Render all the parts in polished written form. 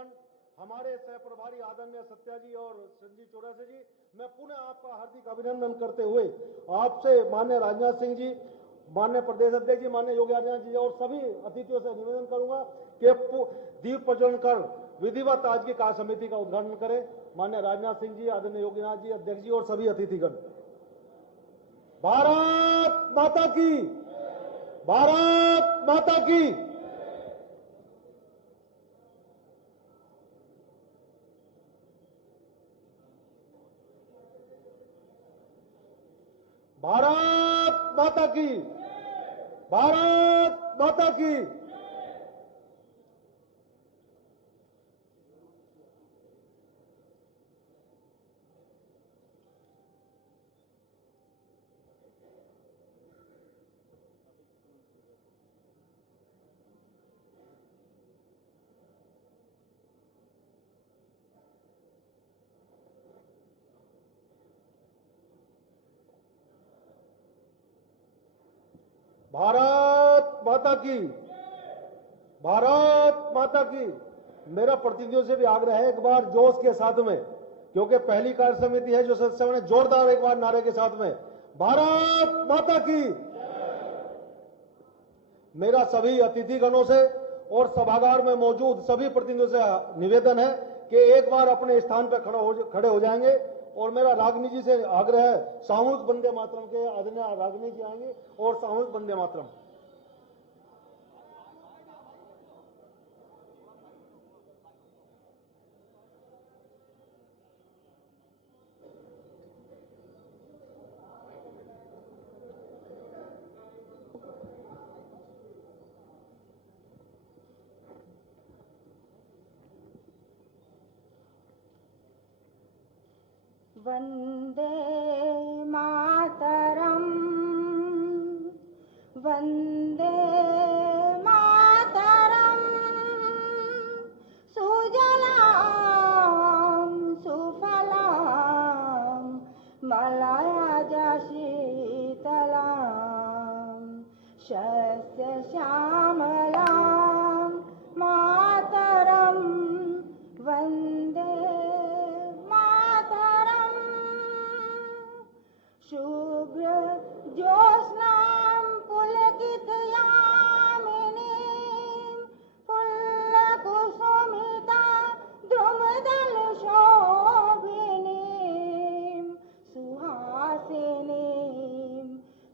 अतिथिगण, हमारे सह प्रभारी आदरणीय सत्या जी और संजीव चौरसिया जी, मैं पुनः आपका हार्दिक अभिनंदन करते हुए आपसे माननीय राजनाथ सिंह जी, माननीय प्रदेश अध्यक्ष जी, माननीय योगी आदित्यनाथ जी और सभी अतिथियों से निवेदन करूंगा कि दीप प्रज्वलन कर विधिवत आज की कार्य समिति का उद्घाटन करें। माननीय राजनाथ सिंह जी, आदरणीय योगीनाथ जी, अध्यक्ष जी और सभी अतिथिगण। भारत माता की, भारत माता की। भारत माता की, भारत माता की। भारत माता की, भारत माता की। मेरा प्रतिनिधियों से भी आग्रह है, एक बार जोश के साथ में, क्योंकि पहली कार्य समिति है जो सदस्यों ने जोरदार एक बार नारे के साथ में भारत माता की। मेरा सभी अतिथिगणों से और सभागार में मौजूद सभी प्रतिनिधियों से निवेदन है कि एक बार अपने स्थान पर खड़े हो जाएंगे और मेरा रागिनी जी से आग्रह है, सामूहिक वंदे मातरम के आदरणीय रागिनी जी आएंगे और सामूहिक वंदे मातरम। वंदे मातरम, वंदे मातरम, सुजलाम सुफलाम मलयज शीतलाम शस्य श्यामलाम मातरम वंदे शुभ्र ज्योत्स्नां पुलकितयामिनीं फुल्लकुसुमिता द्रुमदलशोभिनीं सुहासिनीं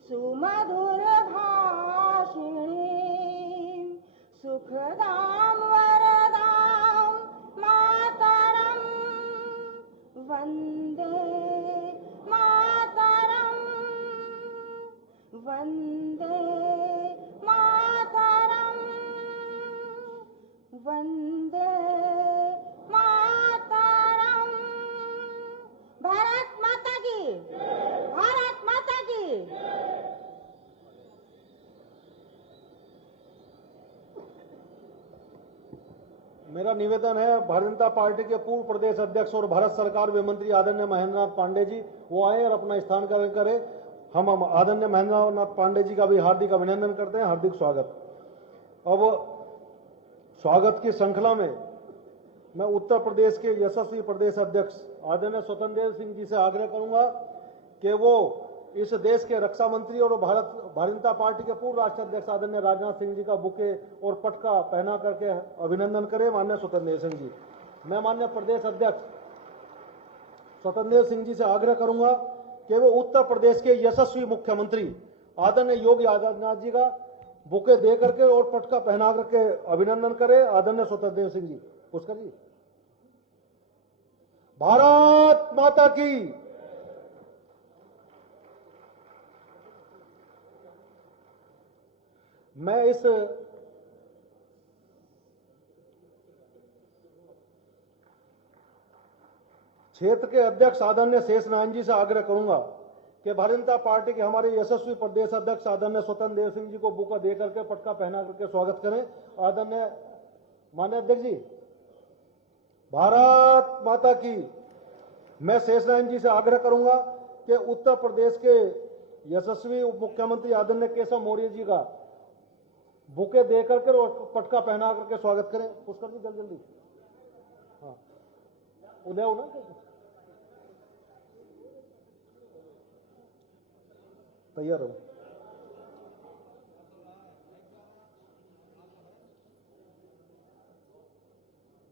सुमधुरभाषिणीं सुखदां वरदां मातरं वन्दे वंदे मातरम, वंदे मातरम। भारत माता की, भारत माता की। मेरा निवेदन है, भारतीय जनता पार्टी के पूर्व प्रदेश अध्यक्ष और भारत सरकार में मंत्री आदरणीय महेंद्रनाथ पांडे जी वो आए और अपना स्थान ग्रहण करें। हम आदरणीय महेंद्रनाथ पांडे जी का भी हार्दिक अभिनंदन करते हैं, हार्दिक स्वागत। अब स्वागत की श्रृंखला में मैं उत्तर प्रदेश के यशस्वी प्रदेश अध्यक्ष आदरणीय स्वतंत्र देव सिंह जी से आग्रह करूंगा कि वो इस देश के रक्षा मंत्री और भारतीय जनता पार्टी के पूर्व राष्ट्रीय अध्यक्ष आदरणीय राजनाथ सिंह जी का बुके और पटका पहना करके अभिनंदन करें। माननीय स्वतंत्र देव सिंह जी, मैं माननीय प्रदेश अध्यक्ष स्वतंत्र देव सिंह जी से आग्रह करूंगा कि वो उत्तर प्रदेश के यशस्वी मुख्यमंत्री आदरणीय योगी आदित्यनाथ जी का बुके दे करके और पटका पहना करके अभिनंदन करें। आदरणीय स्वतंत्र देव सिंह जी, पुष्कर जी। भारत माता की, मैं इस क्षेत्र के अध्यक्ष आदरणीय शेषनारायण जी से आग्रह करूंगा कि भारतीय जनता पार्टी के हमारे यशस्वी प्रदेश अध्यक्ष आदरणीय स्वतंत्र देव सिंह जी को बुका दे करके पटका पहना करके स्वागत करें। आदरणीय माननीय अध्यक्ष जी, भारत माता की। मैं शेषनारायण जी से आग्रह करूंगा कि उत्तर प्रदेश के यशस्वी उप मुख्यमंत्री आदरणीय केशव मौर्य जी का बुके दे करके और पटका पहना करके स्वागत करें। पुष्कर जी जल्दी जल्दी। उदय हो ना तैयार हो।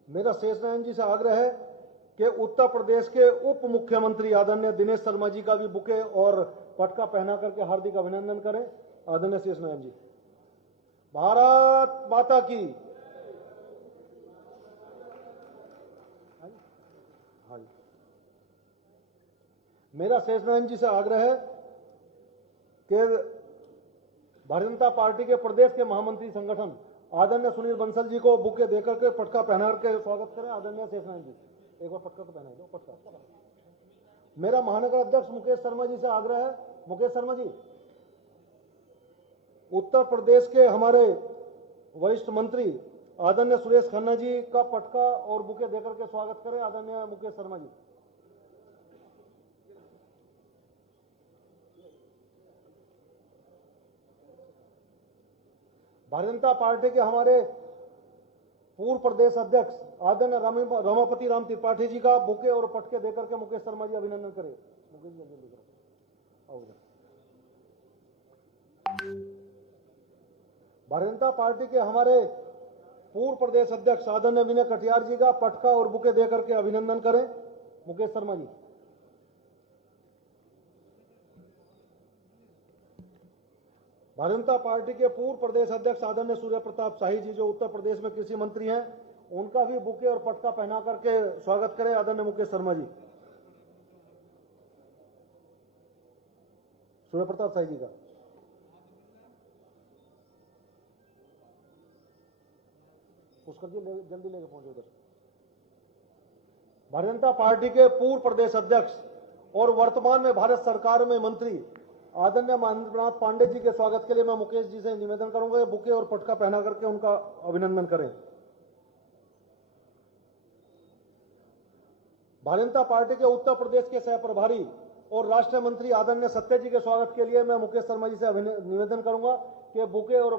मेरा शेषनारायण जी से आग्रह है कि उत्तर प्रदेश के उप मुख्यमंत्री आदरणीय दिनेश शर्मा जी का भी बुके और पटका पहना करके हार्दिक अभिनंदन करें। आदरणीय शेषनारायण जी। भारत माता की। हाँ जी। मेरा शेषनारायण जी से आग्रह है कि भारतीय जनता पार्टी के प्रदेश के महामंत्री संगठन आदरणीय सुनील बंसल जी को बुके देकर के पटका पहना के स्वागत करें। आदरणीय शेषनारायण जी, एक बार पटका तो पहना दो। पटका। मेरा महानगर अध्यक्ष मुकेश शर्मा जी से आग्रह है। मुकेश शर्मा जी, उत्तर प्रदेश के हमारे वरिष्ठ मंत्री आदरणीय सुरेश खन्ना जी का पटका और बुके देकर के स्वागत करें। आदरणीय मुकेश शर्मा जी। भारतीय जनता पार्टी के हमारे पूर्व प्रदेश अध्यक्ष आदरणीय रमापति राम त्रिपाठी जी का बुके और पटके देकर के मुकेश शर्मा जी अभिनंदन करें। मुकेश जी जल्दी करो। भारतीय जनता पार्टी के हमारे पूर्व प्रदेश अध्यक्ष आदरणीय विनय कटियार जी का पटका और बुके देकर के अभिनंदन करें। मुकेश शर्मा जी। भारतीय जनता पार्टी के पूर्व प्रदेश अध्यक्ष आदरणीय सूर्य प्रताप शाही जी जो उत्तर प्रदेश में कृषि मंत्री हैं, उनका भी बुके और पटका पहना करके स्वागत करें। आदरणीय मुकेश शर्मा जी। सूर्य प्रताप शाही जी का। पुष्कर जी जल्दी लेके पहुंचे उधर। भारतीय जनता पार्टी के पूर्व प्रदेश अध्यक्ष और वर्तमान में भारत सरकार में मंत्री आदरणीय महेंद्रनाथ पांडे जी के स्वागत के लिए मैं मुकेश जी से निवेदन करूंगा बुके और पटका पहना करके उनका अभिनंदन करें। भारतीय जनता पार्टी के उत्तर प्रदेश के सह प्रभारी और राष्ट्रीय मंत्री आदरणीय सत्य जी के स्वागत के लिए मैं मुकेश शर्मा जी से निवेदन करूंगा कि बुके और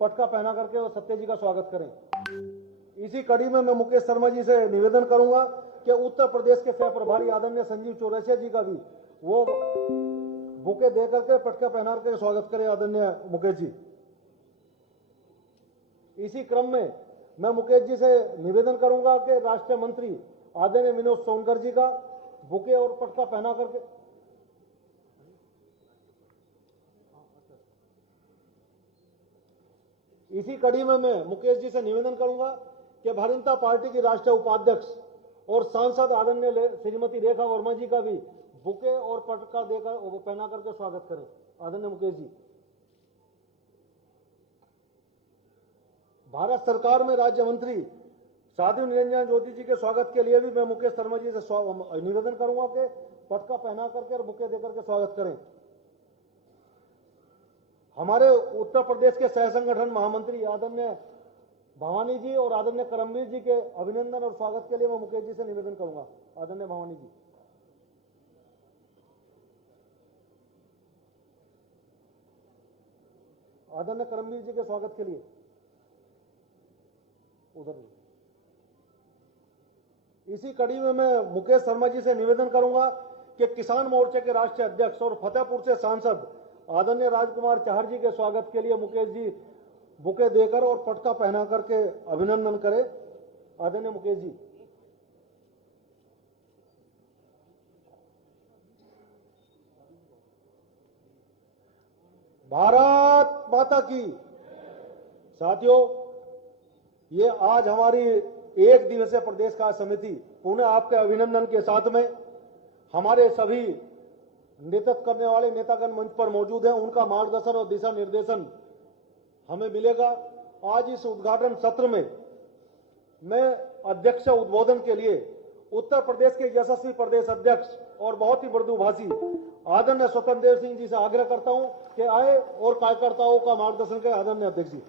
पटका पहना करके और सत्य जी का स्वागत करें। इसी कड़ी में मैं मुकेश शर्मा जी से निवेदन करूंगा कि उत्तर प्रदेश के सह प्रभारी आदरणीय संजीव चौरसिया जी का भी वो बुके देकर के पटका पहना के स्वागत करें। आदरणीय मुकेश जी। इसी क्रम में मैं मुकेश जी से निवेदन करूंगा कि राष्ट्रीय मंत्री आदरणीय विनोद सोनकर जी का बुके और पटका पहना करके इसी कड़ी में मैं मुकेश जी से निवेदन करूंगा कि भारतीय जनता पार्टी की राष्ट्रीय उपाध्यक्ष और सांसद आदरणीय श्रीमती रेखा वर्मा जी का भी बुके और पटका देकर पहना करके स्वागत करें। आदरणीय मुकेश जी। भारत सरकार में राज्य मंत्री साध्वी निरंजन ज्योति जी के स्वागत के लिए भी मैं मुकेश शर्मा जी से निवेदन करूंगा कि पटका पहना करके और बुके देकर के स्वागत करें। हमारे उत्तर प्रदेश के सह संगठन महामंत्री आदरणीय भवानी जी और आदरणीय करमवीर जी के अभिनंदन और स्वागत के लिए मैं मुकेश जी से निवेदन करूंगा। आदरणीय भवानी जी। आदरणीय करमवीर जी के स्वागत के लिए उधर। इसी कड़ी में मैं मुकेश शर्मा जी से निवेदन करूंगा कि किसान मोर्चे के राष्ट्रीय अध्यक्ष और फतेहपुर से सांसद आदरणीय राजकुमार चाहर जी के स्वागत के लिए मुकेश जी बुके देकर और पटका पहना करके अभिनंदन करें। आदरणीय मुकेश जी। भारत माता की। साथियों, ये आज हमारी एक दिवसीय प्रदेश कार्य समिति पुनः आपके अभिनंदन के साथ में हमारे सभी नेतृत्व करने वाले नेतागण मंच पर मौजूद हैं। उनका मार्गदर्शन और दिशा निर्देशन हमें मिलेगा। आज इस उद्घाटन सत्र में मैं अध्यक्ष उद्बोधन के लिए उत्तर प्रदेश के यशस्वी प्रदेश अध्यक्ष और बहुत ही मृदुभाषी आदरणीय स्वतंत्र देव सिंह जी से आग्रह करता हूं कि आए और कार्यकर्ताओं का मार्गदर्शन करें। आदरणीय अध्यक्ष जी।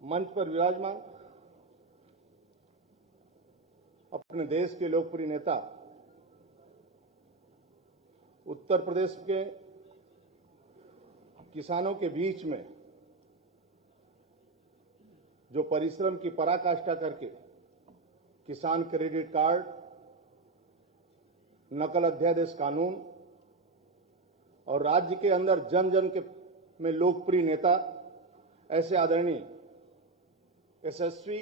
मंच पर विराजमान अपने देश के लोकप्रिय नेता उत्तर प्रदेश के किसानों के बीच में जो परिश्रम की पराकाष्ठा करके किसान क्रेडिट कार्ड, नकल अध्यादेश कानून और राज्य के अंदर जन जन के में लोकप्रिय नेता ऐसे आदरणीय यशस्वी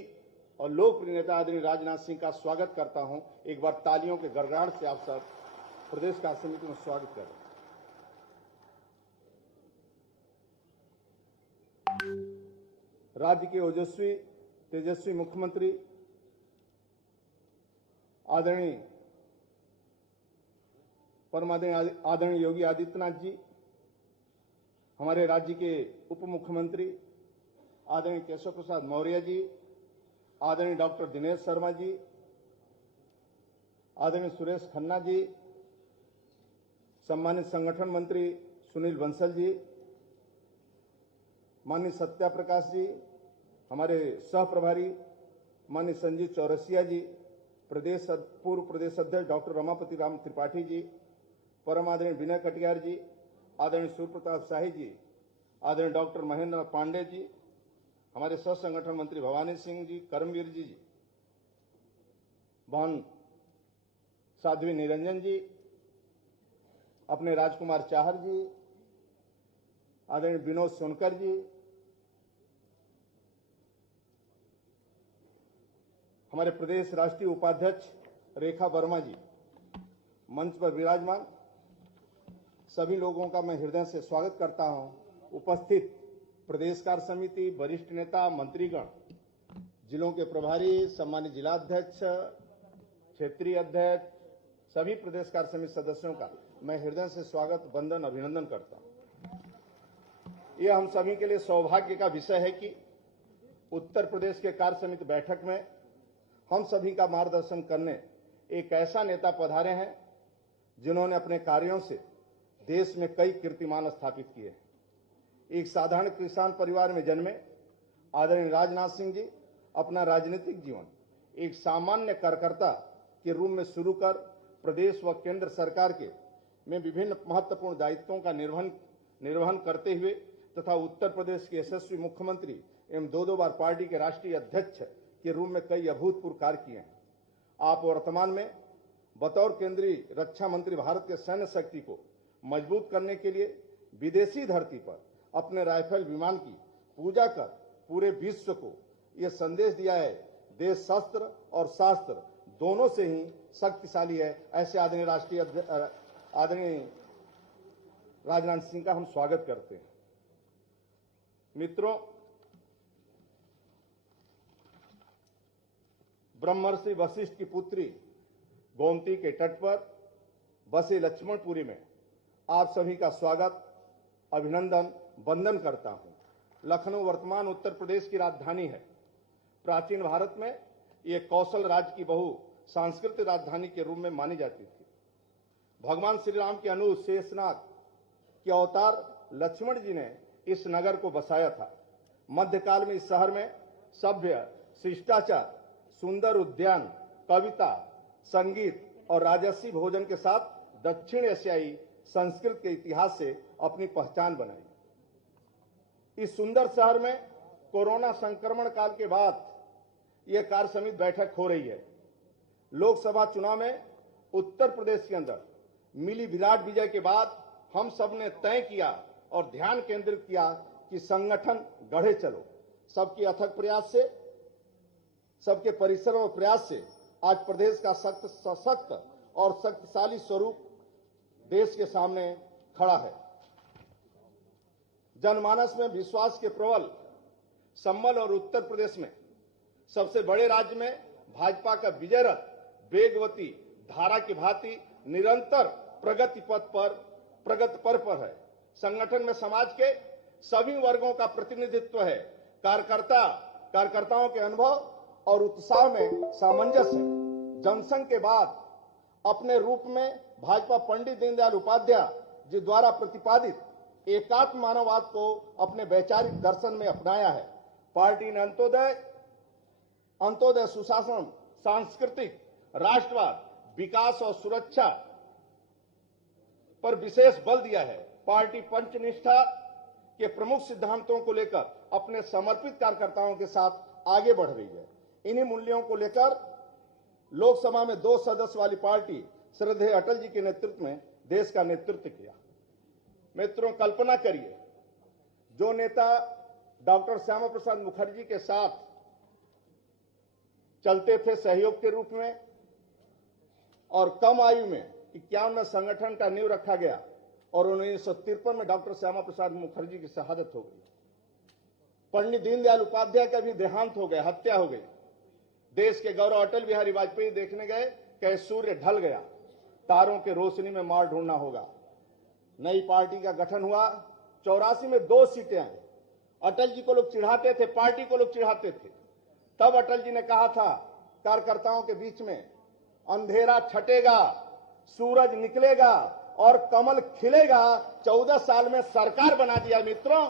और लोकप्रिय नेता आदरणीय राजनाथ सिंह का स्वागत करता हूं। एक बार तालियों के गड़गड़ाहट से आप सब प्रदेश कार्य समिति में स्वागत करें। राज्य के ओजस्वी तेजस्वी मुख्यमंत्री आदरणीय आदरणीय योगी आदित्यनाथ जी, हमारे राज्य के उप मुख्यमंत्री आदरणीय केशव प्रसाद मौर्य जी, आदरणीय डॉक्टर दिनेश शर्मा जी, आदरणीय सुरेश खन्ना जी, सम्मानित संगठन मंत्री सुनील बंसल जी, माननीय सत्या प्रकाश जी, हमारे सह प्रभारी माननीय संजीव चौरसिया जी, पूर्व प्रदेश अध्यक्ष डॉक्टर रमापति राम त्रिपाठी जी, परम आदरणीय विनय कटियार जी, आदरणीय सूर्य प्रताप शाही जी, आदरणीय डॉक्टर महेंद्र पांडे जी, हमारे सह संगठन मंत्री भवानी सिंह जी, करमवीर जी, बहन साध्वी निरंजन जी, अपने राजकुमार चाहर जी, आदरणीय विनोद सोनकर जी, हमारे प्रदेश राष्ट्रीय उपाध्यक्ष रेखा वर्मा जी, मंच पर विराजमान सभी लोगों का मैं हृदय से स्वागत करता हूं। उपस्थित प्रदेश कार्य समिति, वरिष्ठ नेता, मंत्रीगण, जिलों के प्रभारी, सम्मानित जिलाध्यक्ष, क्षेत्रीय अध्यक्ष, सभी प्रदेश कार्य समिति सदस्यों का मैं हृदय से स्वागत, वंदन, अभिनंदन करता हूं। यह हम सभी के लिए सौभाग्य का विषय है कि उत्तर प्रदेश के कार्य समिति बैठक में हम सभी का मार्गदर्शन करने एक ऐसा नेता पधारे हैं जिन्होंने अपने कार्यों से देश में कई कीर्तिमान स्थापित किए हैं। एक साधारण किसान परिवार में जन्मे आदरणीय राजनाथ सिंह जी अपना राजनीतिक जीवन एक सामान्य कार्यकर्ता के रूप में शुरू कर प्रदेश व केंद्र सरकार के में विभिन्न महत्वपूर्ण दायित्वों का निर्वहन करते हुए तथा उत्तर प्रदेश के यशस्वी मुख्यमंत्री एवं दो बार पार्टी के राष्ट्रीय अध्यक्ष के रूप में कई अभूतपूर्व कार्य किए हैं। आप वर्तमान में बतौर केंद्रीय रक्षा मंत्री भारत के सैन्य शक्ति को मजबूत करने के लिए विदेशी धरती पर अपने राइफल विमान की पूजा कर पूरे विश्व को यह संदेश दिया है, देश शस्त्र और शास्त्र दोनों से ही शक्तिशाली है। ऐसे आदरणीय राजनाथ सिंह का हम स्वागत करते हैं। मित्रों, ब्रह्मर्षि वशिष्ठ की पुत्री गोमती के तट पर बसे लक्ष्मणपुरी में आप सभी का स्वागत, अभिनंदन, वंदन करता हूं। लखनऊ वर्तमान उत्तर प्रदेश की राजधानी है। प्राचीन भारत में यह कौशल राज्य की बहु सांस्कृतिक राजधानी के रूप में मानी जाती थी। भगवान श्री राम के अनुज शेषनाग के अवतार लक्ष्मण जी ने इस नगर को बसाया था। मध्यकाल में इस शहर में सभ्य, शिष्टाचार, सुंदर उद्यान, कविता, संगीत और राजसी भोजन के साथ दक्षिण एशियाई संस्कृत के इतिहास से अपनी पहचान बनाई। इस सुंदर शहर में कोरोना संक्रमण काल के बाद यह कार्य समिति बैठक हो रही है। लोकसभा चुनाव में उत्तर प्रदेश के अंदर मिली विराट विजय के बाद हम सब ने तय किया और ध्यान केंद्रित किया कि संगठन गढ़े चलो। सबके अथक प्रयास से, सबके परिश्रम और प्रयास से आज प्रदेश का सशक्त और शक्तिशाली स्वरूप देश के सामने खड़ा है। जनमानस में विश्वास के प्रबल संबल और उत्तर प्रदेश में सबसे बड़े राज्य में भाजपा का विजय रथ वेगवती धारा की भांति निरंतर प्रगति पर है। संगठन में समाज के सभी वर्गों का प्रतिनिधित्व है। कार्यकर्ताओं के अनुभव और उत्साह में सामंजस्य है। जनसंघ के बाद अपने रूप में भाजपा पंडित दीनदयाल उपाध्याय जी द्वारा प्रतिपादित एकात्म मानववाद को अपने वैचारिक दर्शन में अपनाया है। पार्टी ने अंत्योदय, सुशासन, सांस्कृतिक, राष्ट्रवाद, विकास और सुरक्षा पर विशेष बल दिया है। पार्टी पंचनिष्ठा के प्रमुख सिद्धांतों को लेकर अपने समर्पित कार्यकर्ताओं के साथ आगे बढ़ रही है। इन्हीं मूल्यों को लेकर लोकसभा में 2 सदस्य वाली पार्टी श्रद्धेय अटल जी के नेतृत्व में देश का नेतृत्व किया। मित्रों, कल्पना करिए, जो नेता डॉक्टर श्यामा प्रसाद मुखर्जी के साथ चलते थे सहयोग के रूप में और कम आयु में 51 में संगठन का नींव रखा गया और 1953 में डॉक्टर श्यामा प्रसाद मुखर्जी की शहादत हो गई। पंडित दीनदयाल उपाध्याय का भी देहांत हो गया, हत्या हो गई। देश के गौरव अटल बिहारी वाजपेयी देखने गए, कहे सूर्य ढल गया, तारों के रोशनी में मार्ग ढूंढना होगा। नई पार्टी का गठन हुआ, 84 में 2 सीटें आई। अटल जी को लोग चिढ़ाते थे, पार्टी को लोग चिढ़ाते थे। तब अटल जी ने कहा था कार्यकर्ताओं के बीच में, अंधेरा छटेगा, सूरज निकलेगा और कमल खिलेगा। 14 साल में सरकार बना दिया मित्रों,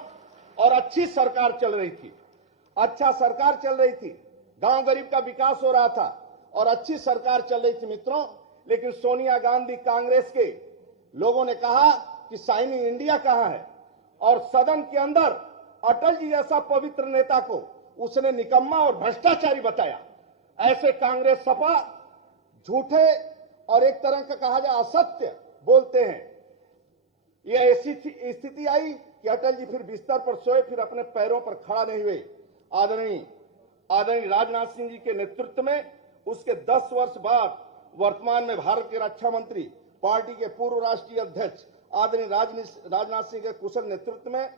और अच्छी सरकार चल रही थी, अच्छा सरकार चल रही थी, गांव गरीब का विकास हो रहा था और अच्छी सरकार चल रही थी मित्रों। लेकिन सोनिया गांधी कांग्रेस के लोगों ने कहा कि शाइनिंग इंडिया कहां है, और सदन के अंदर अटल जी जैसा पवित्र नेता को उसने निकम्मा और भ्रष्टाचारी बताया। ऐसे कांग्रेस सपा झूठे और एक तरह का कहा जाए असत्य बोलते हैं। यह ऐसी स्थिति आई कि अटल जी फिर बिस्तर पर सोए, फिर अपने पैरों पर खड़ा नहीं हुए। आदरणीय राजनाथ सिंह जी के नेतृत्व में उसके 10 वर्ष बाद वर्तमान में भारत के रक्षा मंत्री, पार्टी के पूर्व राष्ट्रीय अध्यक्ष आदरणीय राजनाथ सिंह के कुशल नेतृत्व में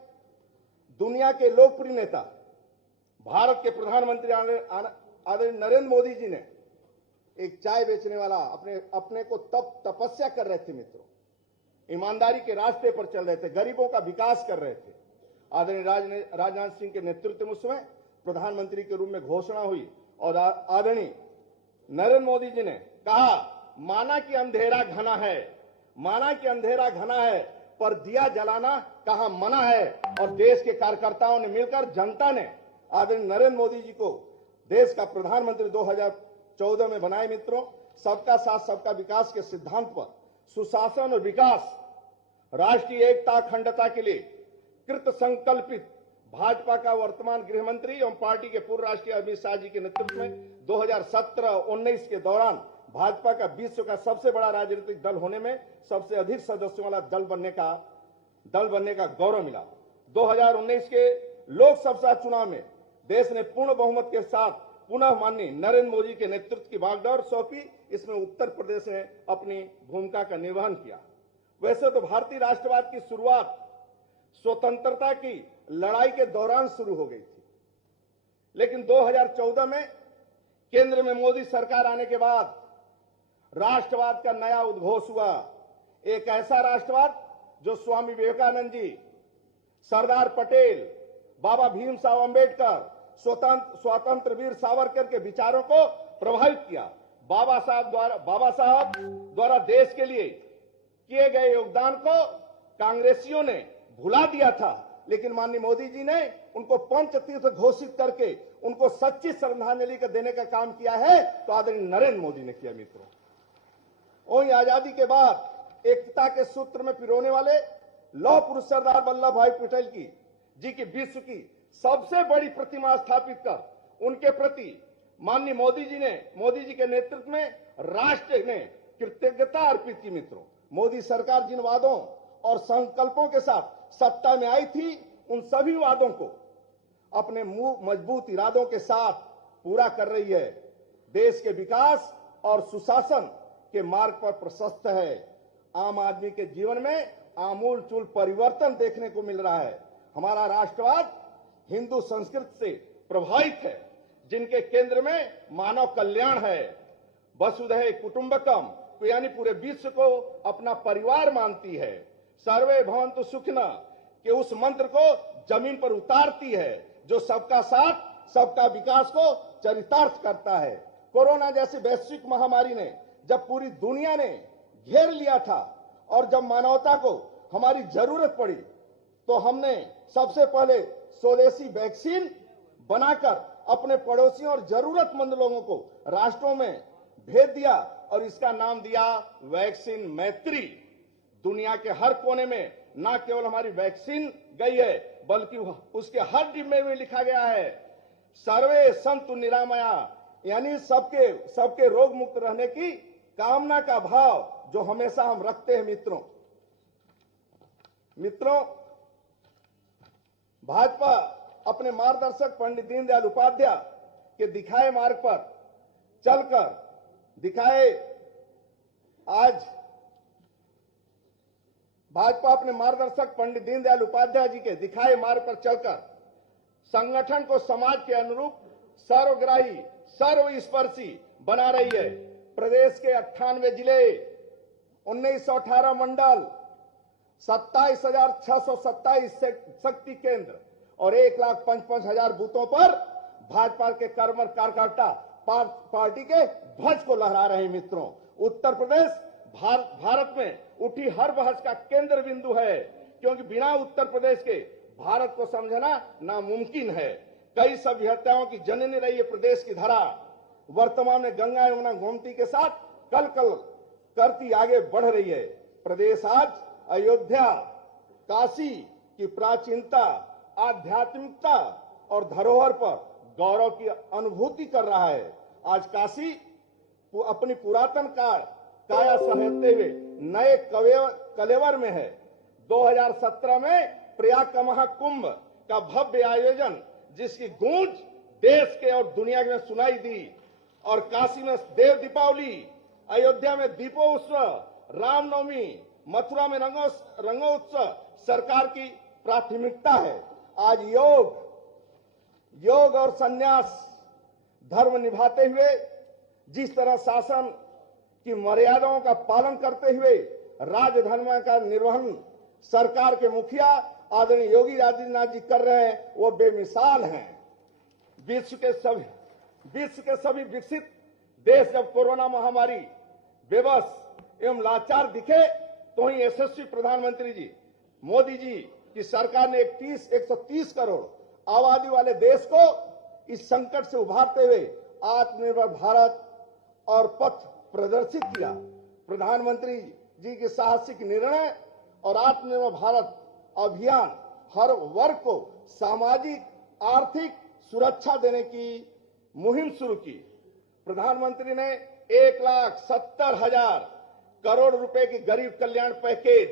दुनिया के लोकप्रिय नेता भारत के प्रधानमंत्री आदरणीय नरेंद्र मोदी जी ने, एक चाय बेचने वाला अपने को तब तपस्या कर रहे थे मित्रों, ईमानदारी के रास्ते पर चल रहे थे, गरीबों का विकास कर रहे थे। आदरणीय राजनाथ सिंह के नेतृत्व में उसमें प्रधानमंत्री के रूप में घोषणा हुई और आदरणीय नरेंद्र मोदी जी ने कहा, माना कि अंधेरा घना है, माना कि अंधेरा घना है, पर दिया जलाना कहां मना है। और देश के कार्यकर्ताओं ने मिलकर, जनता ने आदरणीय नरेंद्र मोदी जी को देश का प्रधानमंत्री 2014 में बनाए मित्रों। सबका साथ सबका विकास के सिद्धांत पर सुशासन और विकास, राष्ट्रीय एकता अखंडता के लिए कृत संकल्पित भाजपा का वर्तमान गृह मंत्री एवं पार्टी के पूर्व राष्ट्रीय अमित शाह जी के नेतृत्व में 2017-19 के दौरान भाजपा का विश्व का सबसे बड़ा राजनीतिक दल होने में सबसे अधिक सदस्यों वाला दल बनने का गौरव मिला। 2019 के लोकसभा चुनाव में देश ने पूर्ण बहुमत के साथ पुनः माननीय नरेंद्र मोदी के नेतृत्व की बागडोर सौंपी। इसमें उत्तर प्रदेश ने अपनी भूमिका का निर्वहन किया। वैसे तो भारतीय राष्ट्रवाद की शुरुआत स्वतंत्रता की लड़ाई के दौरान शुरू हो गई थी, लेकिन 2014 में केंद्र में मोदी सरकार आने के बाद राष्ट्रवाद का नया उद्घोष हुआ। एक ऐसा राष्ट्रवाद जो स्वामी विवेकानंद जी, सरदार पटेल, बाबा भीमराव अंबेडकर, स्वतंत्र वीर सावरकर के विचारों को प्रभावित किया। बाबा साहब द्वारा देश के लिए किए गए योगदान को कांग्रेसियों ने भुला दिया था, लेकिन माननीय मोदी जी ने उनको पंचतीर्थ घोषित करके उनको सच्ची श्रद्धांजलि देने का काम किया है, तो आदरणीय नरेंद्र मोदी ने किया मित्रों। वही आजादी के बाद एकता के सूत्र में पिरोने वाले लौह पुरुष सरदार वल्लभ भाई पटेल जी की विश्व की सबसे बड़ी प्रतिमा स्थापित कर उनके प्रति माननीय मोदी जी के नेतृत्व में राष्ट्र ने कृतज्ञता अर्पित की मित्रों। मोदी सरकार जिन वादों और संकल्पों के साथ सत्ता में आई थी, उन सभी वादों को अपने मजबूत इरादों के साथ पूरा कर रही है। देश के विकास और सुशासन के मार्ग पर प्रशस्त है। आम आदमी के जीवन में आमूल चूल परिवर्तन देखने को मिल रहा है। हमारा राष्ट्रवाद हिंदू संस्कृति से प्रभावित है, जिनके केंद्र में मानव कल्याण है। वसुधैव कुटुंबकम, यानी पूरे विश्व को अपना परिवार मानती है। सर्वे भवन्तु सुखिनः के उस मंत्र को जमीन पर उतारती है, जो सबका साथ सबका विकास को चरितार्थ करता है। कोरोना जैसी वैश्विक महामारी ने जब पूरी दुनिया ने घेर लिया था और जब मानवता को हमारी जरूरत पड़ी, तो हमने सबसे पहले स्वदेशी वैक्सीन बनाकर अपने पड़ोसियों और जरूरतमंद लोगों को राष्ट्रों में भेज दिया और इसका नाम दिया वैक्सीन मैत्री। दुनिया के हर कोने में न केवल हमारी वैक्सीन गई है, बल्कि उसके हर डिब्बे में लिखा गया है सर्वे संतु निरामया, यानी सबके रोग मुक्त रहने की कामना का भाव जो हमेशा हम रखते हैं मित्रों, भाजपा अपने मार्गदर्शक पंडित दीनदयाल उपाध्याय के दिखाए मार्ग पर चलकर आज भाजपा अपने मार्गदर्शक पंडित दीनदयाल उपाध्याय जी के दिखाए मार्ग पर चलकर संगठन को समाज के अनुरूप सर्वग्राही सर्वस्पर्शी बना रही है। प्रदेश के 98 जिले, 1918 मंडल, 27,627 शक्ति केंद्र और 1,55,000 बूथों पर भाजपा के कर्मठ कार्यकर्ता पार्टी के ध्वज को लहरा रहे हैं। मित्रों, उत्तर प्रदेश भारत में उठी हर बहस का केंद्र बिंदु है, क्योंकि बिना उत्तर प्रदेश के भारत को समझना नामुमकिन है। कई सभ्यताओं की जननी रही है प्रदेश की धरा, वर्तमान में गंगा यमुना गोमती के साथ कल करती आगे बढ़ रही है। प्रदेश आज अयोध्या, काशी की प्राचीनता, आध्यात्मिकता और धरोहर पर गौरव की अनुभूति कर रहा है। आज काशी अपनी पुरातन काया सहेजते हुए नए कलेवर में है। 2017 में प्रयाग का महाकुंभ का भव्य आयोजन, जिसकी गूंज देश के और दुनिया में सुनाई दी, और काशी में देव दीपावली, अयोध्या में दीपोत्सव, रामनवमी, मथुरा में रंगोत्सव सरकार की प्राथमिकता है। आज योग और संन्यास धर्म निभाते हुए, जिस तरह शासन की मर्यादाओं का पालन करते हुए राजधर्म का निर्वहन सरकार के मुखिया आदरणीय योगी आदित्यनाथ जी कर रहे हैं, वो बेमिसाल हैं। विश्व के सभी विकसित देश जब कोरोना महामारी बेबस एवं लाचार दिखे, तो ही यशस्वी प्रधानमंत्री जी मोदी जी की सरकार ने 130 करोड़ आबादी वाले देश को इस संकट से उभारते हुए आत्मनिर्भर भारत और पथ प्रदर्शित किया। प्रधानमंत्री जी के साहसिक निर्णय और आत्मनिर्भर भारत अभियान हर वर्ग को सामाजिक आर्थिक सुरक्षा देने की मुहिम शुरू की। प्रधानमंत्री ने 1,70,000 करोड़ रुपए की गरीब कल्याण पैकेज,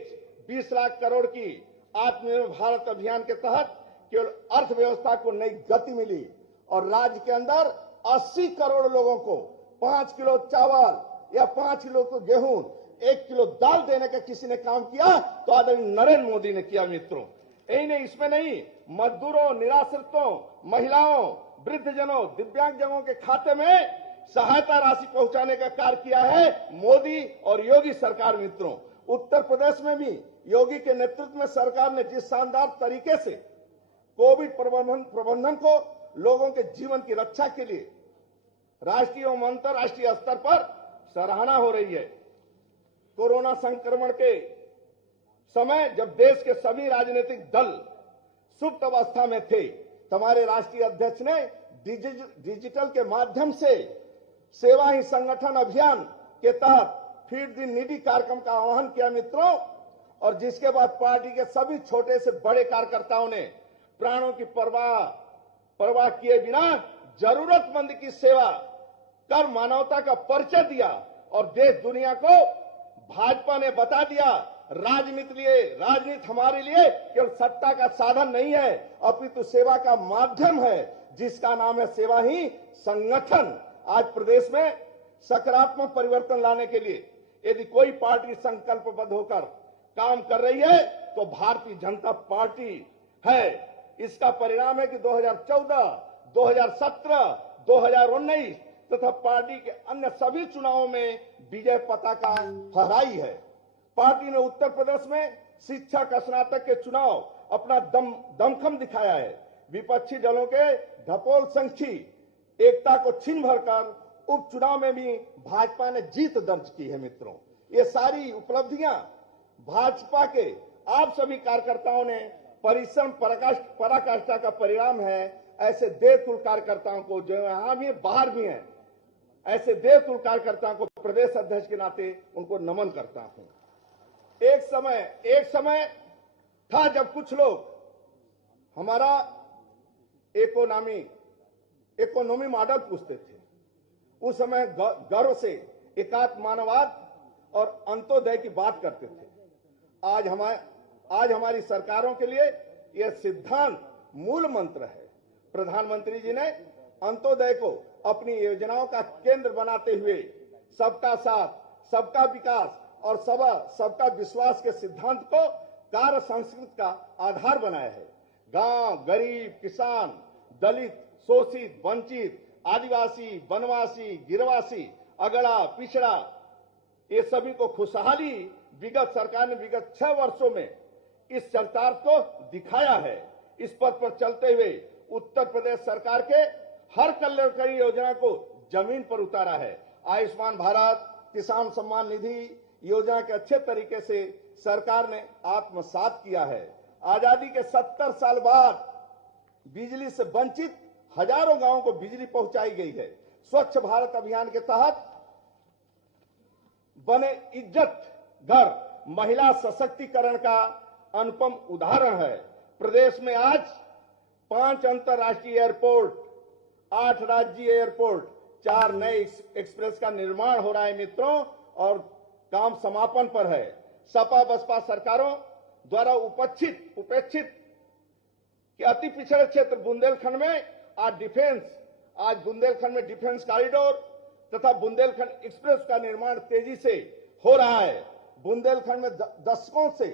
20 लाख करोड़ की आत्मनिर्भर भारत अभियान के तहत केवल अर्थव्यवस्था को नई गति मिली, और राज्य के अंदर 80 करोड़ लोगों को 5 किलो चावल या 5 किलो तो गेहूं, 1 किलो दाल देने का किसी ने काम किया तो आदरणीय नरेंद्र मोदी ने किया। मित्रों, यही नहीं, इसमें नहीं, मजदूरों, निराश्रितों, महिलाओं, वृद्धजनों, दिव्यांगजनों के खाते में सहायता राशि पहुंचाने का कार्य किया है मोदी और योगी सरकार। मित्रों, उत्तर प्रदेश में भी योगी के नेतृत्व में सरकार ने जिस शानदार तरीके से कोविड प्रबंधन को लोगों के जीवन की रक्षा के लिए राष्ट्रीय एवं अंतर्राष्ट्रीय स्तर पर सराहना हो रही है। कोरोना संक्रमण के समय जब देश के सभी राजनीतिक दल सुप्त अवस्था में थे, हमारे राष्ट्रीय अध्यक्ष ने डिजिटल के माध्यम से सेवा ही संगठन अभियान के तहत फीड द नीडी कार्यक्रम का आह्वान किया। मित्रों, और जिसके बाद पार्टी के सभी छोटे से बड़े कार्यकर्ताओं ने प्राणों की परवाह किए बिना जरूरतमंद की सेवा कर मानवता का परिचय दिया, और देश दुनिया को भाजपा ने बता दिया, राजनीति हमारे लिए केवल सत्ता का साधन नहीं है, अपितु सेवा का माध्यम है, जिसका नाम है सेवा ही संगठन। आज प्रदेश में सकारात्मक परिवर्तन लाने के लिए यदि कोई पार्टी संकल्पबद्ध होकर काम कर रही है तो भारतीय जनता पार्टी है। इसका परिणाम है कि 2014, 2017, 2019 तथा पार्टी के अन्य सभी चुनावों में विजय पताका फहराई है। पार्टी ने उत्तर प्रदेश में शिक्षक स्नातक के चुनाव अपना दमखम दिखाया है। विपक्षी दलों के ढपोल संखी एकता को छीन भरकर उपचुनाव में भी भाजपा ने जीत दर्ज की है। मित्रों, ये सारी उपलब्धियां भाजपा के आप सभी कार्यकर्ताओं ने परिश्रम पराकाष्ठा का परिणाम है। ऐसे देवतुल्य कार्यकर्ताओं को, जो यहां भी बाहर भी हैं, ऐसे देवतुल्य कार्यकर्ताओं को प्रदेश अध्यक्ष के नाते उनको नमन करता हूं। एक समय था जब कुछ लोग हमारा इकोनॉमी मॉडल पूछते थे, उस समय गर्व से एकात्म मानववाद और अंत्योदय की बात करते थे। आज हमारी सरकारों के लिए यह सिद्धांत मूल मंत्र है। प्रधानमंत्री जी ने अंत्योदय को अपनी योजनाओं का केंद्र बनाते हुए सबका साथ, सबका विकास और सबका विश्वास के सिद्धांत को कार्य संस्कृति का आधार बनाया है। गांव, गरीब, किसान, दलित, शोषित, वंचित, आदिवासी, वनवासी, गिरवासी, अगड़ा, पिछड़ा, ये सभी को खुशहाली विगत सरकार ने विगत 6 वर्षों में इस चरितार्थ को दिखाया है। इस पथ पर चलते हुए उत्तर प्रदेश सरकार के हर कल्याणकारी योजना को जमीन पर उतारा है। आयुष्मान भारत, किसान सम्मान निधि योजना के अच्छे तरीके से सरकार ने आत्मसात किया है। आजादी के 70 साल बाद बिजली से वंचित हजारों गांवों को बिजली पहुंचाई गई है। स्वच्छ भारत अभियान के तहत बने इज्जत घर महिला सशक्तिकरण का अनुपम उदाहरण है। प्रदेश में आज 5 अंतर्राष्ट्रीय एयरपोर्ट, 8 राज्य एयरपोर्ट, 4 नए एक्सप्रेस का निर्माण हो रहा है मित्रों, और काम समापन पर है। सपा बसपा सरकारों द्वारा उपेक्षित कि अति पिछड़े क्षेत्र बुंदेलखंड में आज बुंदेलखंड में डिफेंस कॉरिडोर तथा बुंदेलखंड एक्सप्रेस का निर्माण तेजी से हो रहा है। बुंदेलखंड में दशकों से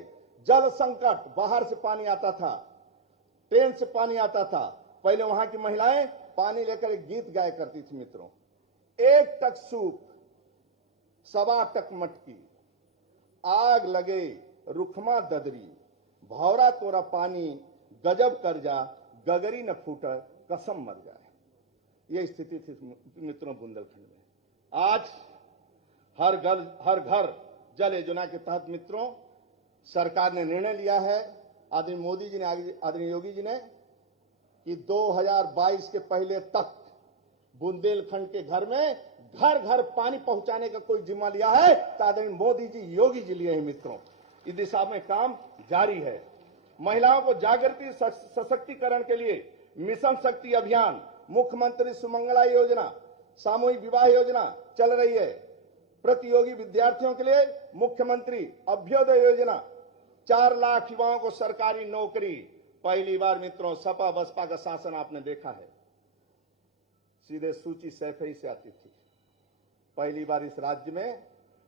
जल संकट, बाहर से पानी आता था, ट्रेन से पानी आता था। पहले वहां की महिलाएं पानी लेकर एक गीत गाया करती थी मित्रों, एक टक सूप, सवा टक मटकी, आग लगे रुखमा ददरी, भौरा तोरा पानी, गजब कर जा, गगरी न फूट, कसम मर जाए। ये स्थिति थी मित्रों बुंदेलखंड में। आज हर घर जल योजना के तहत मित्रों सरकार ने निर्णय लिया है, आदरणीय मोदी जी ने, आदरणीय योगी जी ने, कि 2022 के पहले तक बुंदेलखंड के घर में घर घर पानी पहुंचाने का कोई जिम्मा लिया है तो आदरणीय मोदी जी, योगी जी लिए हैं मित्रों। इस दिशा में काम जारी है। महिलाओं को जागृति सशक्तिकरण के लिए मिशन शक्ति अभियान, मुख्यमंत्री सुमंगला योजना, सामूहिक विवाह योजना चल रही है। प्रतियोगी विद्यार्थियों के लिए मुख्यमंत्री अभ्युदय योजना, 4 लाख युवाओं को सरकारी नौकरी। पहली बार मित्रों सपा बसपा का शासन आपने देखा है, सीधे सूची सैफई से आती थी। पहली बार इस राज्य में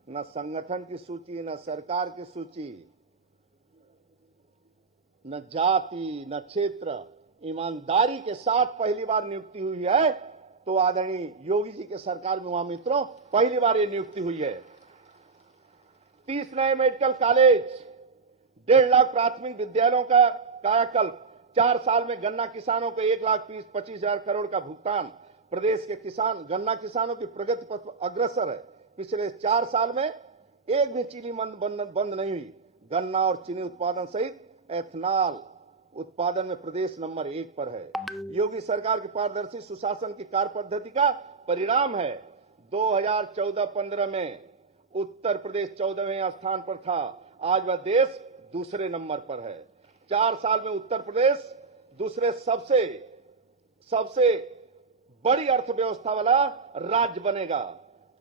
न संगठन की सूची, न सरकार की सूची, न जाति, न क्षेत्र, ईमानदारी के साथ पहली बार नियुक्ति हुई है। तो आदरणीय योगी जी के सरकार में वहां मित्रों पहली बार ये नियुक्ति हुई है। 30 नए मेडिकल कॉलेज, 1.5 लाख प्राथमिक विद्यालयों का कायाकल्प, 4 साल में गन्ना किसानों को 1,25,000 करोड़ का भुगतान। प्रदेश के गन्ना किसानों की प्रगति पथ पर अग्रसर है। पिछले 4 साल में एक भी चीनी बंद नहीं हुई। गन्ना और चीनी उत्पादन सहित एथनॉल उत्पादन में प्रदेश नंबर 1 पर है। योगी सरकार की पारदर्शी सुशासन की कार्य पद्धति का परिणाम है। 2014-15 में उत्तर प्रदेश 14वें स्थान पर था, आज वह देश दूसरे नंबर पर है। 4 साल में उत्तर प्रदेश दूसरे सबसे बड़ी अर्थव्यवस्था वाला राज्य बनेगा।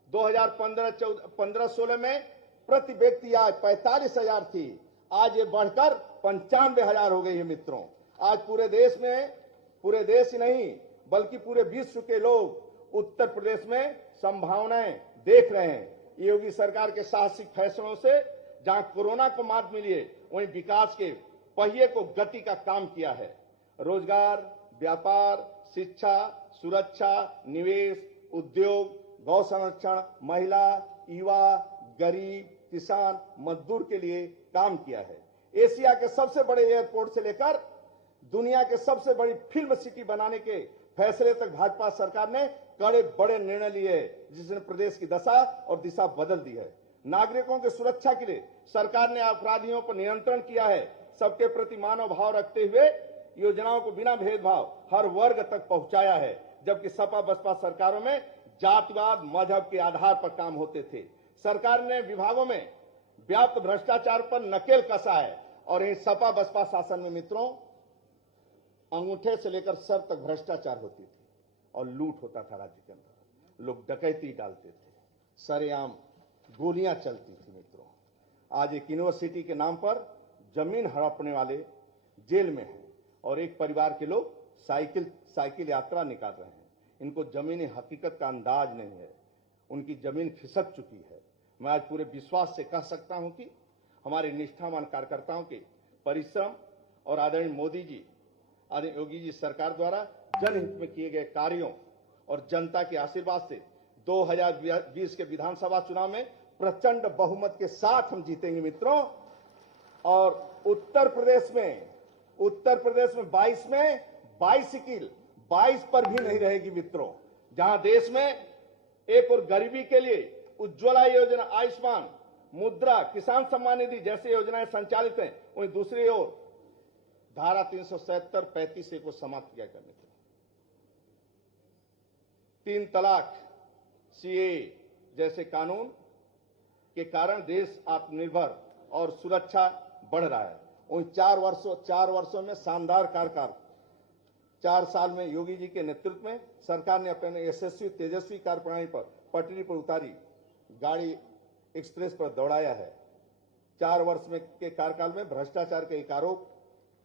2015-16 में प्रति व्यक्ति आय 45,000 थी, आज ये बढ़कर 95,000 हो गई है मित्रों। आज पूरे देश ही नहीं बल्कि पूरे विश्व के लोग उत्तर प्रदेश में संभावनाएं देख रहे हैं। योगी सरकार के साहसिक फैसलों से जहां कोरोना को मात मिली है, वहीं विकास के पहिए को गति का काम किया है। रोजगार, व्यापार, शिक्षा, सुरक्षा, निवेश, उद्योग, गौ संरक्षण, महिला, युवा, गरीब, किसान, मजदूर के लिए काम किया है। एशिया के सबसे बड़े एयरपोर्ट से लेकर दुनिया के सबसे बड़ी फिल्म सिटी बनाने के फैसले तक भाजपा सरकार ने बड़े निर्णय लिए, जिसने प्रदेश की दशा और दिशा बदल दी है। नागरिकों की सुरक्षा के लिए सरकार ने अपराधियों पर नियंत्रण किया है। सबके प्रति मानव भाव रखते हुए योजनाओं को बिना भेदभाव हर वर्ग तक पहुंचाया है, जबकि सपा बसपा सरकारों में जातिवाद, मजहब के आधार पर काम होते थे। सरकार ने विभागों में व्याप्त भ्रष्टाचार पर नकेल कसा है और इन सपा बसपा शासन में मित्रों अंगूठे से लेकर सर तक भ्रष्टाचार होती थी और लूट होता था राज्य के अंदर। लोग डकैती डालते थे, सरेआम गोलियां चलती थी मित्रों। आज एक यूनिवर्सिटी के नाम पर जमीन हड़पने वाले जेल में हैं और एक परिवार के लोग साइकिल यात्रा निकाल रहे हैं। इनको जमीनी हकीकत का अंदाज नहीं है, उनकी जमीन खिसक चुकी है। मैं आज पूरे विश्वास से कह सकता हूं कि हमारे निष्ठावान कार्यकर्ताओं के परिश्रम और आदरणीय मोदी जी, आदरणीय योगी जी सरकार द्वारा जनहित में किए गए कार्यों और जनता के आशीर्वाद से 2020 के विधानसभा चुनाव में प्रचंड बहुमत के साथ हम जीतेंगे मित्रों। और उत्तर प्रदेश में 22 में बाइसिकल 22 पर भी नहीं रहेगी मित्रों। जहां देश में एक और गरीबी के लिए उज्ज्वला योजना, आयुष्मान, मुद्रा, किसान सम्मान निधि जैसी योजनाएं संचालित हैं, वहीं दूसरी ओर धारा 370, 35 को समाप्त किया करने थे। 3 तलाक, सीए जैसे कानून के कारण देश आत्मनिर्भर और सुरक्षा बढ़ रहा है। वहीं 4 वर्षों में शानदार कार्यकाल, 4 साल में योगी जी के नेतृत्व में सरकार ने अपने यशस्वी तेजस्वी कार्यप्रणाली पर पटरी पर उतारी गाड़ी एक्सप्रेस पर दौड़ाया है। 4 वर्ष में के कार्यकाल में भ्रष्टाचार का एक आरोप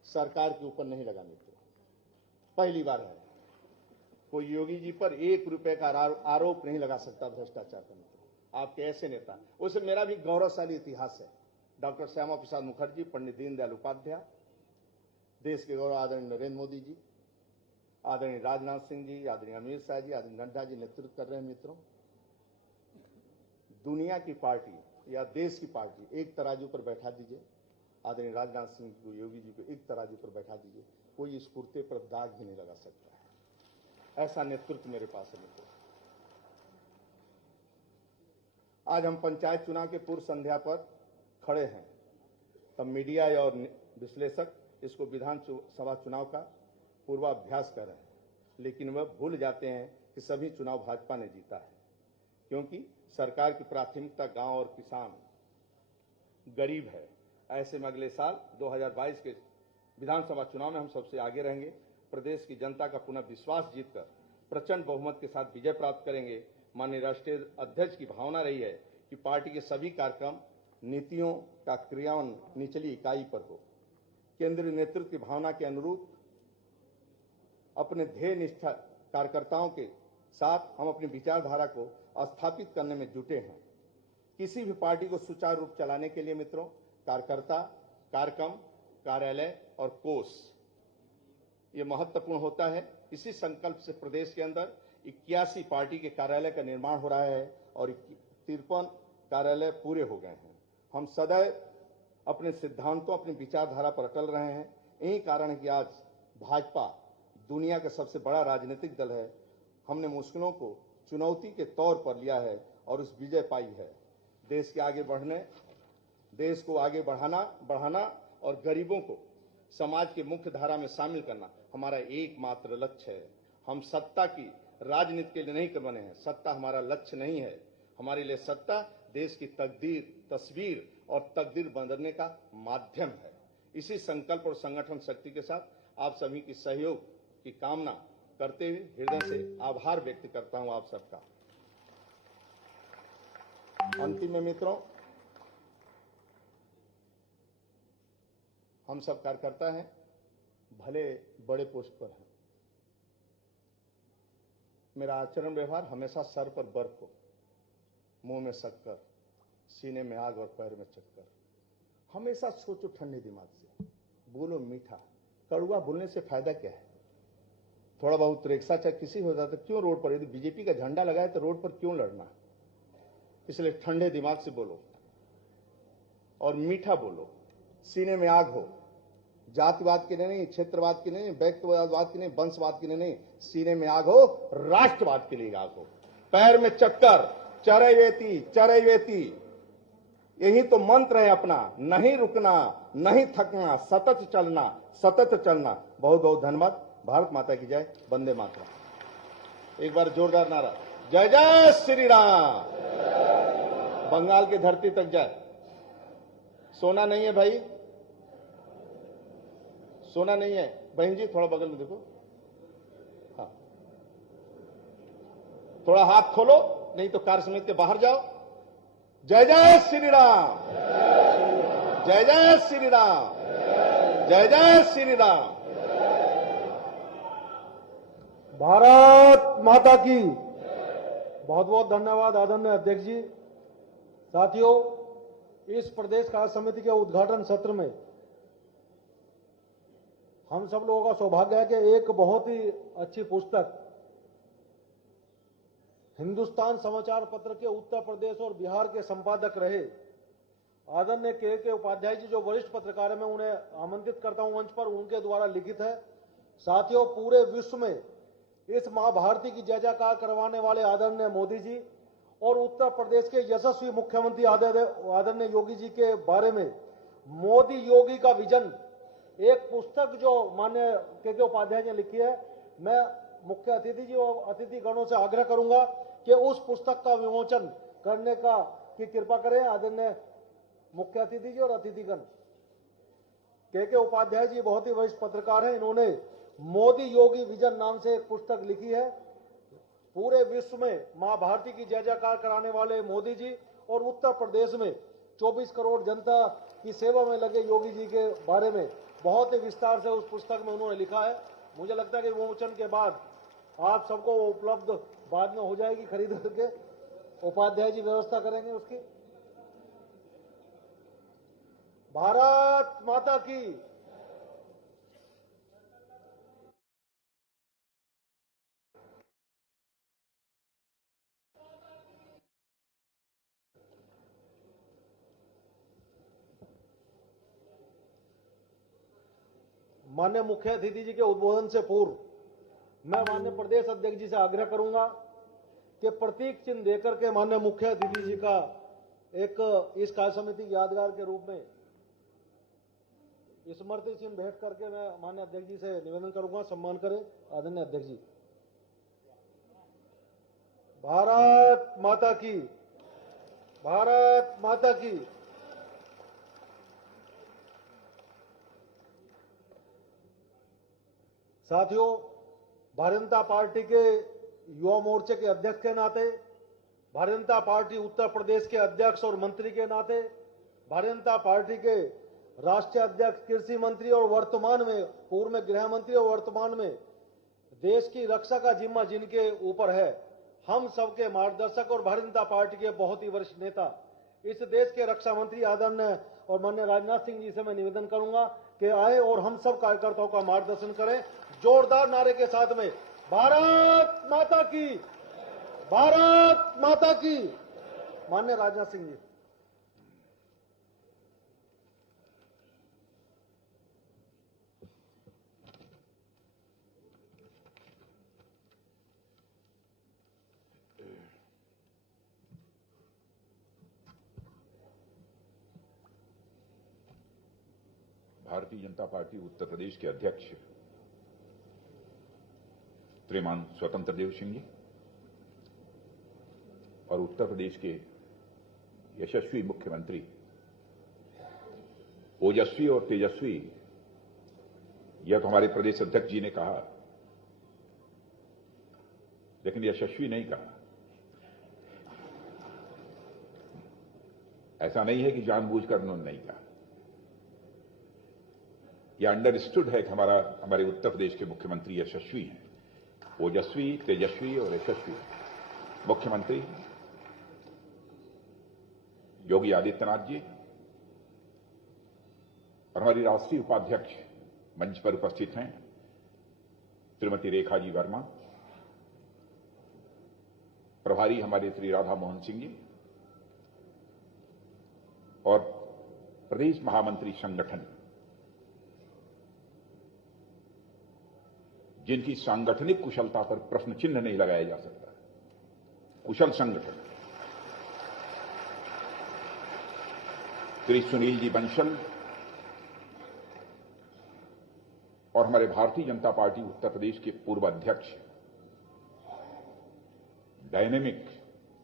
सरकार के ऊपर नहीं लगाने थे। पहली बार है कोई योगी जी पर 1 रुपए का आरोप नहीं लगा सकता भ्रष्टाचार का। मित्र, आपके ऐसे नेता, उसे मेरा भी गौरवशाली इतिहास है। डॉक्टर श्यामा प्रसाद मुखर्जी, पंडित दीनदयाल उपाध्याय, देश के गौरव आदरणीय नरेंद्र मोदी जी, आदरणीय राजनाथ सिंह जी, आदरणीय अमित शाह जी, आदरणीय नड्डा जी नेतृत्व कर रहे हैं। मित्रों, दुनिया की पार्टी या देश की पार्टी एक तराजू पर बैठा दीजिए, आदरणीय राजनाथ सिंह को, योगी जी को एक तराजू पर बैठा दीजिए, कोई इस कुर्ते पर दाग भी नहीं लगा सकता है। ऐसा नेतृत्व मेरे पास है। मित्रों, आज हम पंचायत चुनाव के पूर्व संध्या पर खड़े हैं, तब मीडिया और विश्लेषक इसको विधानसभा चुनाव का पूर्वाभ्यास कर रहे हैं, लेकिन वह भूल जाते हैं कि सभी चुनाव भाजपा ने जीता है, क्योंकि सरकार की प्राथमिकता गांव और किसान, गरीब है। ऐसे में अगले साल 2022 के विधानसभा चुनाव में हम सबसे आगे रहेंगे, प्रदेश की जनता का पुनः विश्वास जीतकर प्रचंड बहुमत के साथ विजय प्राप्त करेंगे। माननीय राष्ट्रीय अध्यक्ष की भावना रही है कि पार्टी के सभी कार्यक्रम, नीतियों का क्रियान्वयन निचली इकाई पर हो। केंद्रीय नेतृत्व की भावना के अनुरूप अपने ध्येय निष्ठा कार्यकर्ताओं के साथ हम अपनी विचारधारा को स्थापित करने में जुटे हैं। किसी भी पार्टी को सुचारू रूप चलाने के लिए मित्रों, कार्यकर्ता, कार्यक्रम, कार्यालय और कोष ये महत्वपूर्ण होता है। इसी संकल्प से प्रदेश के अंदर 81 पार्टी के कार्यालय का निर्माण हो रहा है और 53 कार्यालय पूरे हो गए हैं। हम सदैव अपने सिद्धांतों, अपनी विचारधारा पर अटल रहे हैं। यही कारण है कि आज भाजपा दुनिया का सबसे बड़ा राजनीतिक दल है। हमने मुश्किलों को चुनौती के तौर पर लिया है और उस विजय पाई है। देश के आगे बढ़ने, देश को आगे बढ़ाना और गरीबों को समाज के मुख्य धारा में शामिल करना हमारा एकमात्र लक्ष्य है। हम सत्ता की राजनीति के लिए नहीं बने हैं। सत्ता हमारा लक्ष्य नहीं है। हमारे लिए सत्ता देश की तस्वीर और तकदीर बदलने का माध्यम है। इसी संकल्प और संगठन शक्ति के साथ आप सभी की सहयोग की कामना करते हुए हृदय से आभार व्यक्त करता हूं आप सबका। अंतिम में मित्रों, हम सब कार्यकर्ता हैं, भले बड़े पोस्ट पर हैं। मेरा आचरण व्यवहार हमेशा सर पर बर्फ हो, मुंह में शक्कर, सीने में आग और पैर में चक्कर। हमेशा सोचो ठंडे दिमाग से, बोलो मीठा। कड़वा बोलने से फायदा क्या है? थोड़ा बहुत रिक्शा चाहे किसी हो जाता, क्यों रोड पर? यदि बीजेपी का झंडा लगाए तो रोड पर क्यों लड़ना? इसलिए ठंडे दिमाग से बोलो और मीठा बोलो। सीने में आग हो, जातिवाद के लिए नहीं, क्षेत्रवाद के लिए नहीं, व्यक्तिवाद के लिए, वंशवाद के लिए नहीं, सीने में आग हो, राष्ट्रवाद के लिए आग हो। पैर में चक्कर, चरैवेति चरैवेति, यही तो मंत्र है अपना। नहीं रुकना, नहीं थकना, सतत चलना, सतत चलना। बहुत बहुत धन्यवाद। भारत माता की जय। वंदे मातरम। एक बार जोरदार नारा, जय जय श्री राम। बंगाल की धरती तक जय। सोना नहीं है भाई, सोना नहीं है। बहन जी थोड़ा बगल में देखो, हाँ थोड़ा हाथ खोलो, नहीं तो कार्य समिति के बाहर जाओ। जय जय श्री राम, जय जय श्री राम, जय जय श्री राम। भारत माता की। बहुत बहुत धन्यवाद आदरणीय अध्यक्ष जी। साथियों, इस प्रदेश कार्य समिति के उद्घाटन सत्र में हम सब लोगों का सौभाग्य है कि एक बहुत ही अच्छी पुस्तक हिंदुस्तान समाचार पत्र के उत्तर प्रदेश और बिहार के संपादक रहे आदरणीय के उपाध्याय जी, जो वरिष्ठ पत्रकार है, मैं उन्हें आमंत्रित करता हूं मंच पर, उनके द्वारा लिखित है। साथियों, पूरे विश्व में इस मां भारती की जय जयकार करवाने वाले आदरणीय मोदी जी और उत्तर प्रदेश के यशस्वी मुख्यमंत्री आदरणीय योगी जी के बारे में मोदी योगी का विजन, एक पुस्तक जो माननीय के उपाध्याय ने लिखी है। मैं मुख्य अतिथि जी और अतिथि गणों से आग्रह करूंगा कि उस पुस्तक का विमोचन करने की कृपा करें आदरणीय मुख्य अतिथि जी और अतिथिगण। के उपाध्याय जी बहुत ही वरिष्ठ पत्रकार हैं। इन्होंने मोदी योगी विजन नाम से एक पुस्तक लिखी है। पूरे विश्व में मां भारती की जय जयकार कराने वाले मोदी जी और उत्तर प्रदेश में 24 करोड़ जनता की सेवा में लगे योगी जी के बारे में बहुत ही विस्तार से उस पुस्तक में उन्होंने लिखा है। मुझे लगता है कि विमोचन के बाद आप सबको उपलब्ध बाद में हो जाएगी, खरीद करके उपाध्याय जी व्यवस्था करेंगे उसकी। भारत माता की। माननीय मुख्य अतिथि जी के उद्बोधन से पूर्व मैं माननीय प्रदेश अध्यक्ष जी से आग्रह करूंगा कि प्रतीक चिन्ह देकर के माननीय मुख्य अतिथि जी का एक इस कार्य समिति की यादगार के रूप में स्मृति चिन्ह भेंट करके मैं माननीय अध्यक्ष जी से निवेदन करूंगा, सम्मान करें आदरणीय अध्यक्ष जी। भारत माता की। भारत माता की। साथियों, भारतीय जनता पार्टी के युवा मोर्चे के अध्यक्ष के नाते, भारतीय जनता पार्टी उत्तर प्रदेश के अध्यक्ष और मंत्री के नाते, भारतीय जनता पार्टी के राष्ट्रीय अध्यक्ष, कृषि मंत्री और वर्तमान में पूर्व में गृह मंत्री और वर्तमान में देश की रक्षा का जिम्मा जिनके ऊपर है, हम सबके मार्गदर्शक और भारतीय जनता पार्टी के बहुत ही वरिष्ठ नेता, इस देश के रक्षा मंत्री आदरणीय और माननीय राजनाथ सिंह जी से मैं निवेदन करूंगा कि आए और हम सब कार्यकर्ताओं का मार्गदर्शन करें जोरदार नारे के साथ में, भारत माता की। भारत माता की। माननीय राजनाथ सिंह जी। भारतीय जनता पार्टी उत्तर प्रदेश के अध्यक्ष श्रीमान स्वतंत्र देव सिंह जी और उत्तर प्रदेश के यशस्वी मुख्यमंत्री, ओजस्वी और तेजस्वी, यह तो हमारे प्रदेश अध्यक्ष जी ने कहा, लेकिन यशस्वी नहीं कहा। ऐसा नहीं है कि जानबूझकर उन्होंने नहीं कहा। यह अंडरस्टूड है कि हमारे उत्तर प्रदेश के मुख्यमंत्री यशस्वी हैं, ओजस्वी, तेजस्वी और यशस्वी। मुख्यमंत्री योगी आदित्यनाथ जी और हमारी राष्ट्रीय उपाध्यक्ष मंच पर उपस्थित हैं श्रीमती रेखा जी वर्मा, प्रभारी हमारे श्री राधा मोहन सिंह जी और प्रदेश महामंत्री संगठन, जिनकी सांगठनिक कुशलता पर प्रश्न चिन्ह नहीं लगाया जा सकता। कुशल संगठन श्री सुनील जी बंसल और हमारे भारतीय जनता पार्टी उत्तर प्रदेश के पूर्व अध्यक्ष, डायनेमिक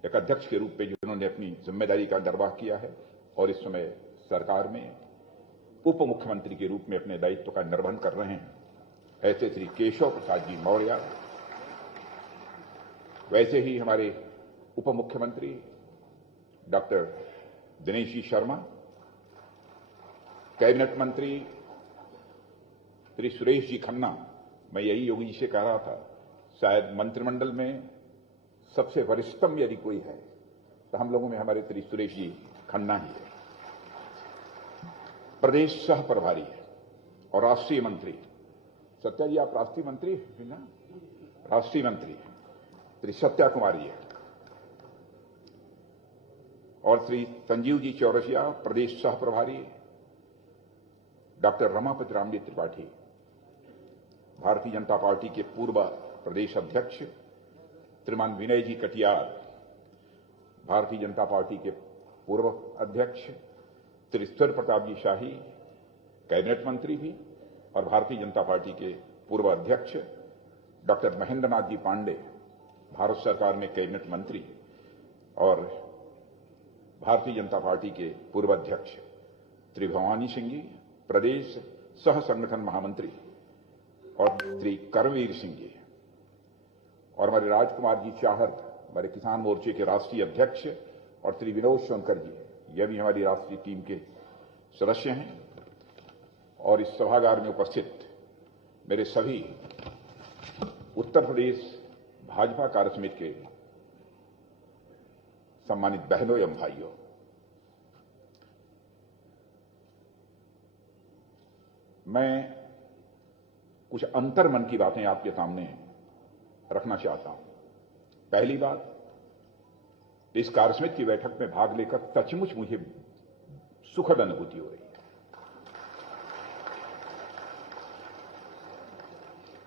एक अध्यक्ष के रूप में जिन्होंने अपनी जिम्मेदारी का निर्वाह किया है और इस समय सरकार में उप मुख्यमंत्री के रूप में अपने दायित्व का निर्वहन कर रहे हैं, ऐसे श्री केशव प्रसाद जी मौर्य, वैसे ही हमारे उप मुख्यमंत्री डॉक्टर दिनेश जी शर्मा, कैबिनेट मंत्री श्री सुरेश जी खन्ना, मैं यही योगी जी से कह रहा था, शायद मंत्रिमंडल में सबसे वरिष्ठतम यदि कोई है तो हम लोगों में हमारे श्री सुरेश जी खन्ना ही है। प्रदेश सह प्रभारी है और राष्ट्रीय मंत्री, सत्या जी आप राष्ट्रीय मंत्री हैं ना, राष्ट्रीय मंत्री श्री सत्या कुमारी है, और श्री संजीव जी चौरसिया प्रदेश सह प्रभारी, डॉक्टर रमापति राम जी त्रिपाठी भारतीय जनता पार्टी के पूर्व प्रदेश अध्यक्ष, श्रीमान विनय जी कटियार भारतीय जनता पार्टी के पूर्व अध्यक्ष, श्री ईश्वर प्रताप जी शाही कैबिनेट मंत्री भी और भारतीय जनता पार्टी के पूर्व अध्यक्ष, डॉक्टर महेंद्र नाथ जी पांडे भारत सरकार में कैबिनेट मंत्री और भारतीय जनता पार्टी के पूर्व अध्यक्ष, श्री भवानी सिंह जी प्रदेश सह संगठन महामंत्री और श्री करमवीर सिंह जी और हमारे राजकुमार जी चाहर हमारे किसान मोर्चे के राष्ट्रीय अध्यक्ष और श्री विनोद शंकर जी, यह भी हमारी राष्ट्रीय टीम के सदस्य हैं। और इस सभागार में उपस्थित मेरे सभी उत्तर प्रदेश भाजपा कार्य समिति के सम्मानित बहनों एवं भाइयों, मैं कुछ अंतर मन की बातें आपके सामने रखना चाहता हूं। पहली बात, इस कार्य समिति की बैठक में भाग लेकर सचमुच मुझे सुखद अनुभूति हो रही है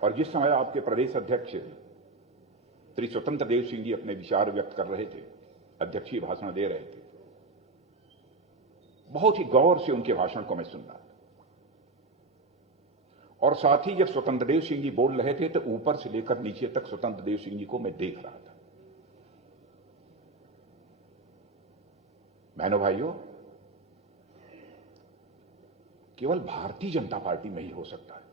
और जिस समय आपके प्रदेश अध्यक्ष श्री स्वतंत्र देव सिंह जी अपने विचार व्यक्त कर रहे थे, अध्यक्षीय भाषण दे रहे थे, बहुत ही गौर से उनके भाषण को मैं सुन रहा था और साथ ही जब स्वतंत्र देव सिंह जी बोल रहे थे तो ऊपर से लेकर नीचे तक स्वतंत्र देव सिंह जी को मैं देख रहा था। बहनों भाइयों, केवल भारतीय जनता पार्टी में ही हो सकता है।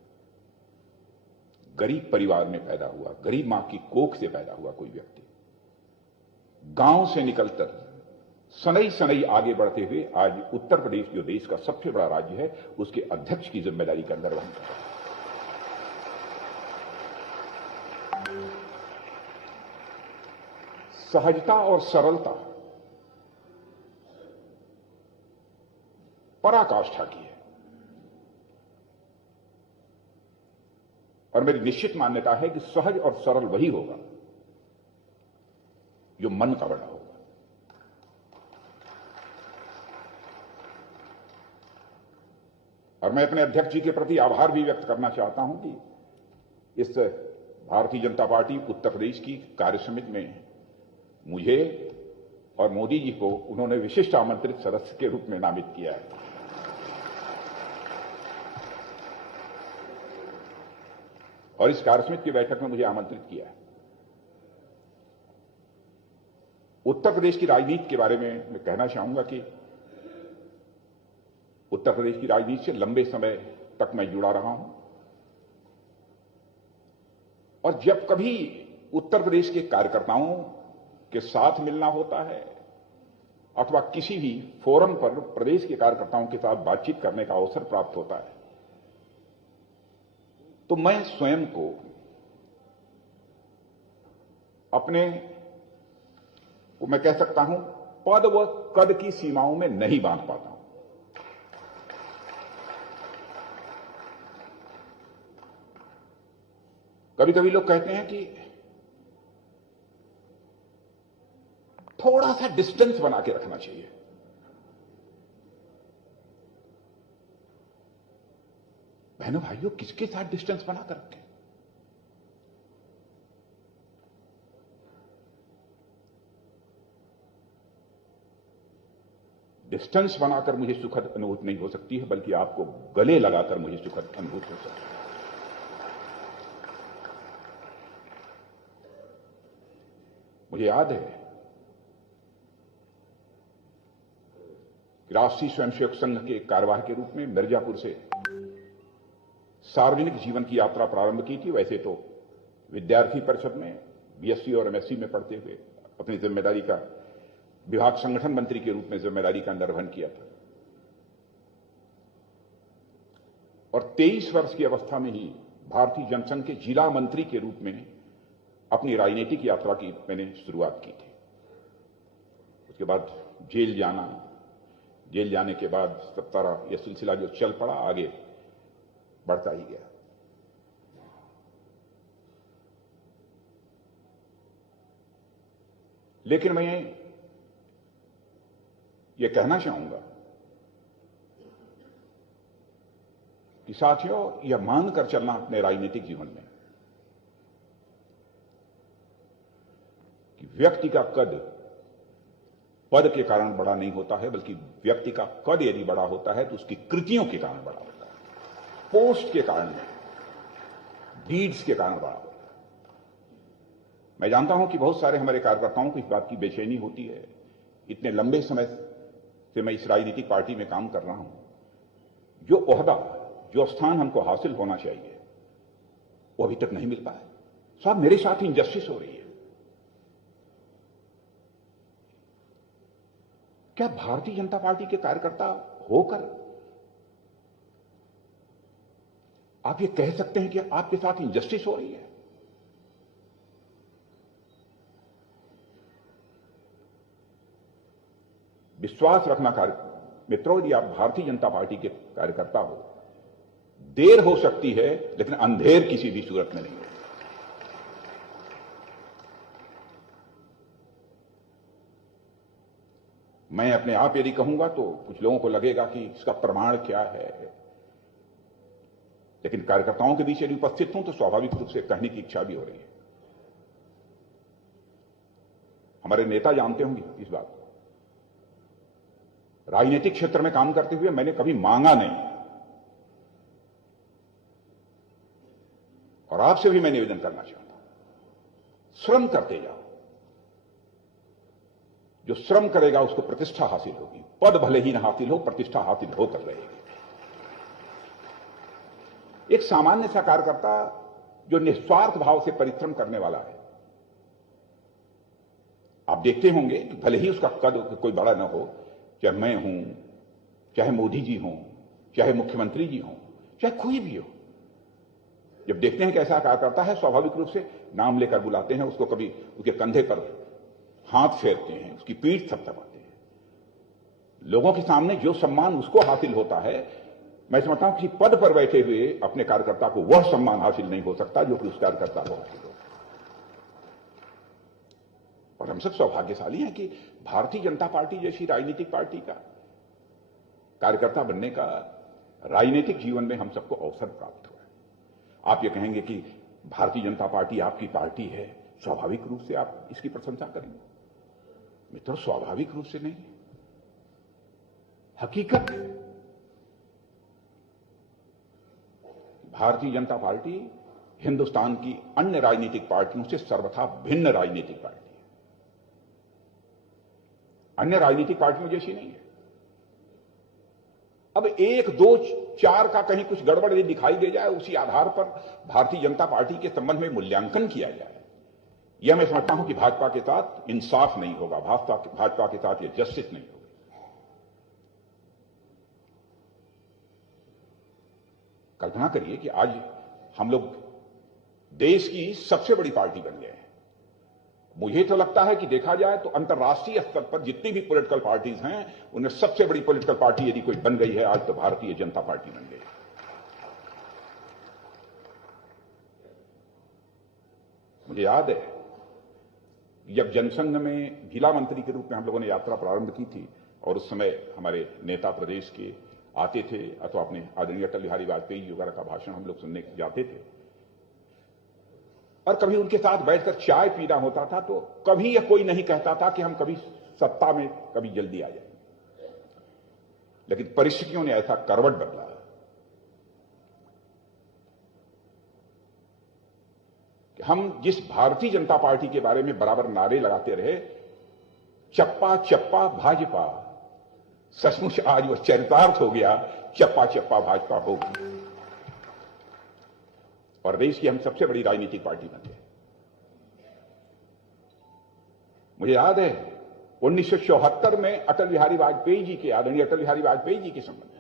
गरीब परिवार में पैदा हुआ, गरीब मां की कोख से पैदा हुआ कोई व्यक्ति गांव से निकलकर सनई सनई आगे बढ़ते हुए आज उत्तर प्रदेश जो देश का सबसे बड़ा राज्य है उसके अध्यक्ष की जिम्मेदारी का निर्वहन कर रहा है। सहजता और सरलता पराकाष्ठा की है और मेरी निश्चित मान्यता है कि सहज और सरल वही होगा जो मन का बड़ा होगा। और मैं अपने अध्यक्ष जी के प्रति आभार भी व्यक्त करना चाहता हूं कि इस भारतीय जनता पार्टी उत्तर प्रदेश की कार्य समिति में मुझे और मोदी जी को उन्होंने विशिष्ट आमंत्रित सदस्य के रूप में नामित किया है। और इस कार्य समिति की बैठक में मुझे आमंत्रित किया है। उत्तर प्रदेश की राजनीति के बारे में मैं कहना चाहूंगा कि उत्तर प्रदेश की राजनीति से लंबे समय तक मैं जुड़ा रहा हूं और जब कभी उत्तर प्रदेश के कार्यकर्ताओं के साथ मिलना होता है अथवा किसी भी फोरम पर प्रदेश के कार्यकर्ताओं के साथ बातचीत करने का अवसर प्राप्त होता है तो मैं स्वयं को अपने मैं कह सकता हूं पद व कद की सीमाओं में नहीं बांध पाता हूं। कभी कभी लोग कहते हैं कि थोड़ा सा डिस्टेंस बना के रखना चाहिए। बहनों भाइयों, किसके साथ डिस्टेंस बना कर रखें? डिस्टेंस बनाकर मुझे सुखद अनुभूति नहीं हो सकती है, बल्कि आपको गले लगाकर मुझे सुखद अनुभूति हो सकती है। मुझे याद है कि राष्ट्रीय स्वयंसेवक संघ के कार्यवाह के रूप में मिर्जापुर से सार्वजनिक जीवन की यात्रा प्रारंभ की थी। वैसे तो विद्यार्थी परिषद में बीएससी और एमएससी में पढ़ते हुए अपनी जिम्मेदारी का विभाग संगठन मंत्री के रूप में जिम्मेदारी का निर्वहन किया था और 23 वर्ष की अवस्था में ही भारतीय जनसंघ के जिला मंत्री के रूप में अपनी राजनीतिक यात्रा की मैंने शुरुआत की थी। उसके बाद जेल जाना, जेल जाने के बाद सब तरह यह सिलसिला जो चल पड़ा आगे बढ़ता ही गया। लेकिन मैं ये कहना चाहूंगा कि साथियों, यह मानकर चलना अपने राजनीतिक जीवन में कि व्यक्ति का कद पद के कारण बड़ा नहीं होता है, बल्कि व्यक्ति का कद यदि बड़ा होता है तो उसकी कृतियों के कारण बड़ा होता है, पोस्ट के कारण नहीं, डीड्स के कारण बड़ा होता है। मैं जानता हूं कि बहुत सारे हमारे कार्यकर्ताओं को इस बात की बेचैनी होती है। इतने लंबे समय से मैं इस राजनीतिक पार्टी में काम कर रहा हूं, जो ओहदा, जो स्थान हमको हासिल होना चाहिए वो अभी तक नहीं मिल पाया। साहब, मेरे साथ इनजस्टिस हो रही है। क्या भारतीय जनता पार्टी के कार्यकर्ता होकर आप ये कह सकते हैं कि आपके साथ इनजस्टिस हो रही है? विश्वास रखना मित्रों, यदि आप भारतीय जनता पार्टी के कार्यकर्ता हो, देर हो सकती है लेकिन अंधेर किसी भी सूरत में नहीं हो। मैं अपने आप यदि कहूंगा तो कुछ लोगों को लगेगा कि इसका प्रमाण क्या है, लेकिन कार्यकर्ताओं के बीच यदि उपस्थित हूं तो स्वाभाविक रूप से कहने की इच्छा भी हो रही है। हमारे नेता जानते होंगे इस बात को। राजनीतिक क्षेत्र में काम करते हुए मैंने कभी मांगा नहीं, और आपसे भी मैं निवेदन करना चाहता हूं, श्रम करते जाओ। जो श्रम करेगा उसको प्रतिष्ठा हासिल होगी। पद भले ही न हासिल हो, प्रतिष्ठा हासिल होकर रहेगी। एक सामान्य सा कार्यकर्ता जो निस्वार्थ भाव से परिश्रम करने वाला है, आप देखते होंगे कि भले ही उसका कद कोई बड़ा न हो, चाहे मैं हूं, चाहे मोदी जी हों, चाहे मुख्यमंत्री जी हों, चाहे कोई भी हो, जब देखते हैं कि ऐसा कार्यकर्ता है, स्वाभाविक रूप से नाम लेकर बुलाते हैं उसको, कभी उसके कंधे पर हाथ फेरते हैं, उसकी पीठ थपथपाते हैं। लोगों के सामने जो सम्मान उसको हासिल होता है, मैं समझता हूं किसी पद पर बैठे हुए अपने कार्यकर्ता को वह सम्मान हासिल नहीं हो सकता जो कि उस कार्यकर्ता को हासिल हो। और हम सब सौभाग्यशाली हैं कि भारतीय जनता पार्टी जैसी राजनीतिक पार्टी का कार्यकर्ता बनने का राजनीतिक जीवन में हम सबको अवसर प्राप्त हुआ है। आप ये कहेंगे कि भारतीय जनता पार्टी आपकी पार्टी है, स्वाभाविक रूप से आप इसकी प्रशंसा करेंगे। मित्रों, स्वाभाविक रूप से नहीं, हकीकत है। भारतीय जनता पार्टी हिंदुस्तान की अन्य राजनीतिक पार्टियों से सर्वथा भिन्न राजनीतिक पार्टी है, अन्य राजनीतिक पार्टियों जैसी नहीं है। अब 1, 2, 4 का कहीं कुछ गड़बड़ यदि दिखाई दे जाए, उसी आधार पर भारतीय जनता पार्टी के संबंध में मूल्यांकन किया जाए, यह मैं समझता हूं कि भाजपा के साथ इंसाफ नहीं होगा, भाजपा के साथ यह जस्टिस नहीं होगी। कल्पना करिए कि आज हम लोग देश की सबसे बड़ी पार्टी बन गए हैं। मुझे तो लगता है कि देखा जाए तो अंतर्राष्ट्रीय स्तर पर जितनी भी पॉलिटिकल पार्टीज हैं, उनमें सबसे बड़ी पॉलिटिकल पार्टी यदि कोई बन गई है आज, तो भारतीय जनता पार्टी बन गई है। मुझे याद है जब जनसंघ में जिला मंत्री के रूप में हम लोगों ने यात्रा प्रारंभ की थी, और उस समय हमारे नेता प्रदेश के आते थे अथवा अपने आदरणीय अटल बिहारी वाजपेयी जी वगैरह का भाषण हम लोग सुनने जाते थे, और कभी उनके साथ बैठकर चाय पीना होता था, तो कभी यह कोई नहीं कहता था कि हम कभी सत्ता में कभी जल्दी आ जाएंगे। लेकिन परिस्थितियों ने ऐसा करवट बदला कि हम जिस भारतीय जनता पार्टी के बारे में बराबर नारे लगाते रहे, चप्पा चप्पा भाजपा, सचमुच आज वह चरितार्थ हो गया, चप्पा चप्पा भाजपा हो गई, और देश की हम सबसे बड़ी राजनीतिक पार्टी बन गए। मुझे याद है 1974 में अटल बिहारी वाजपेयी जी के, आदरणीय अटल बिहारी वाजपेयी जी के संबंध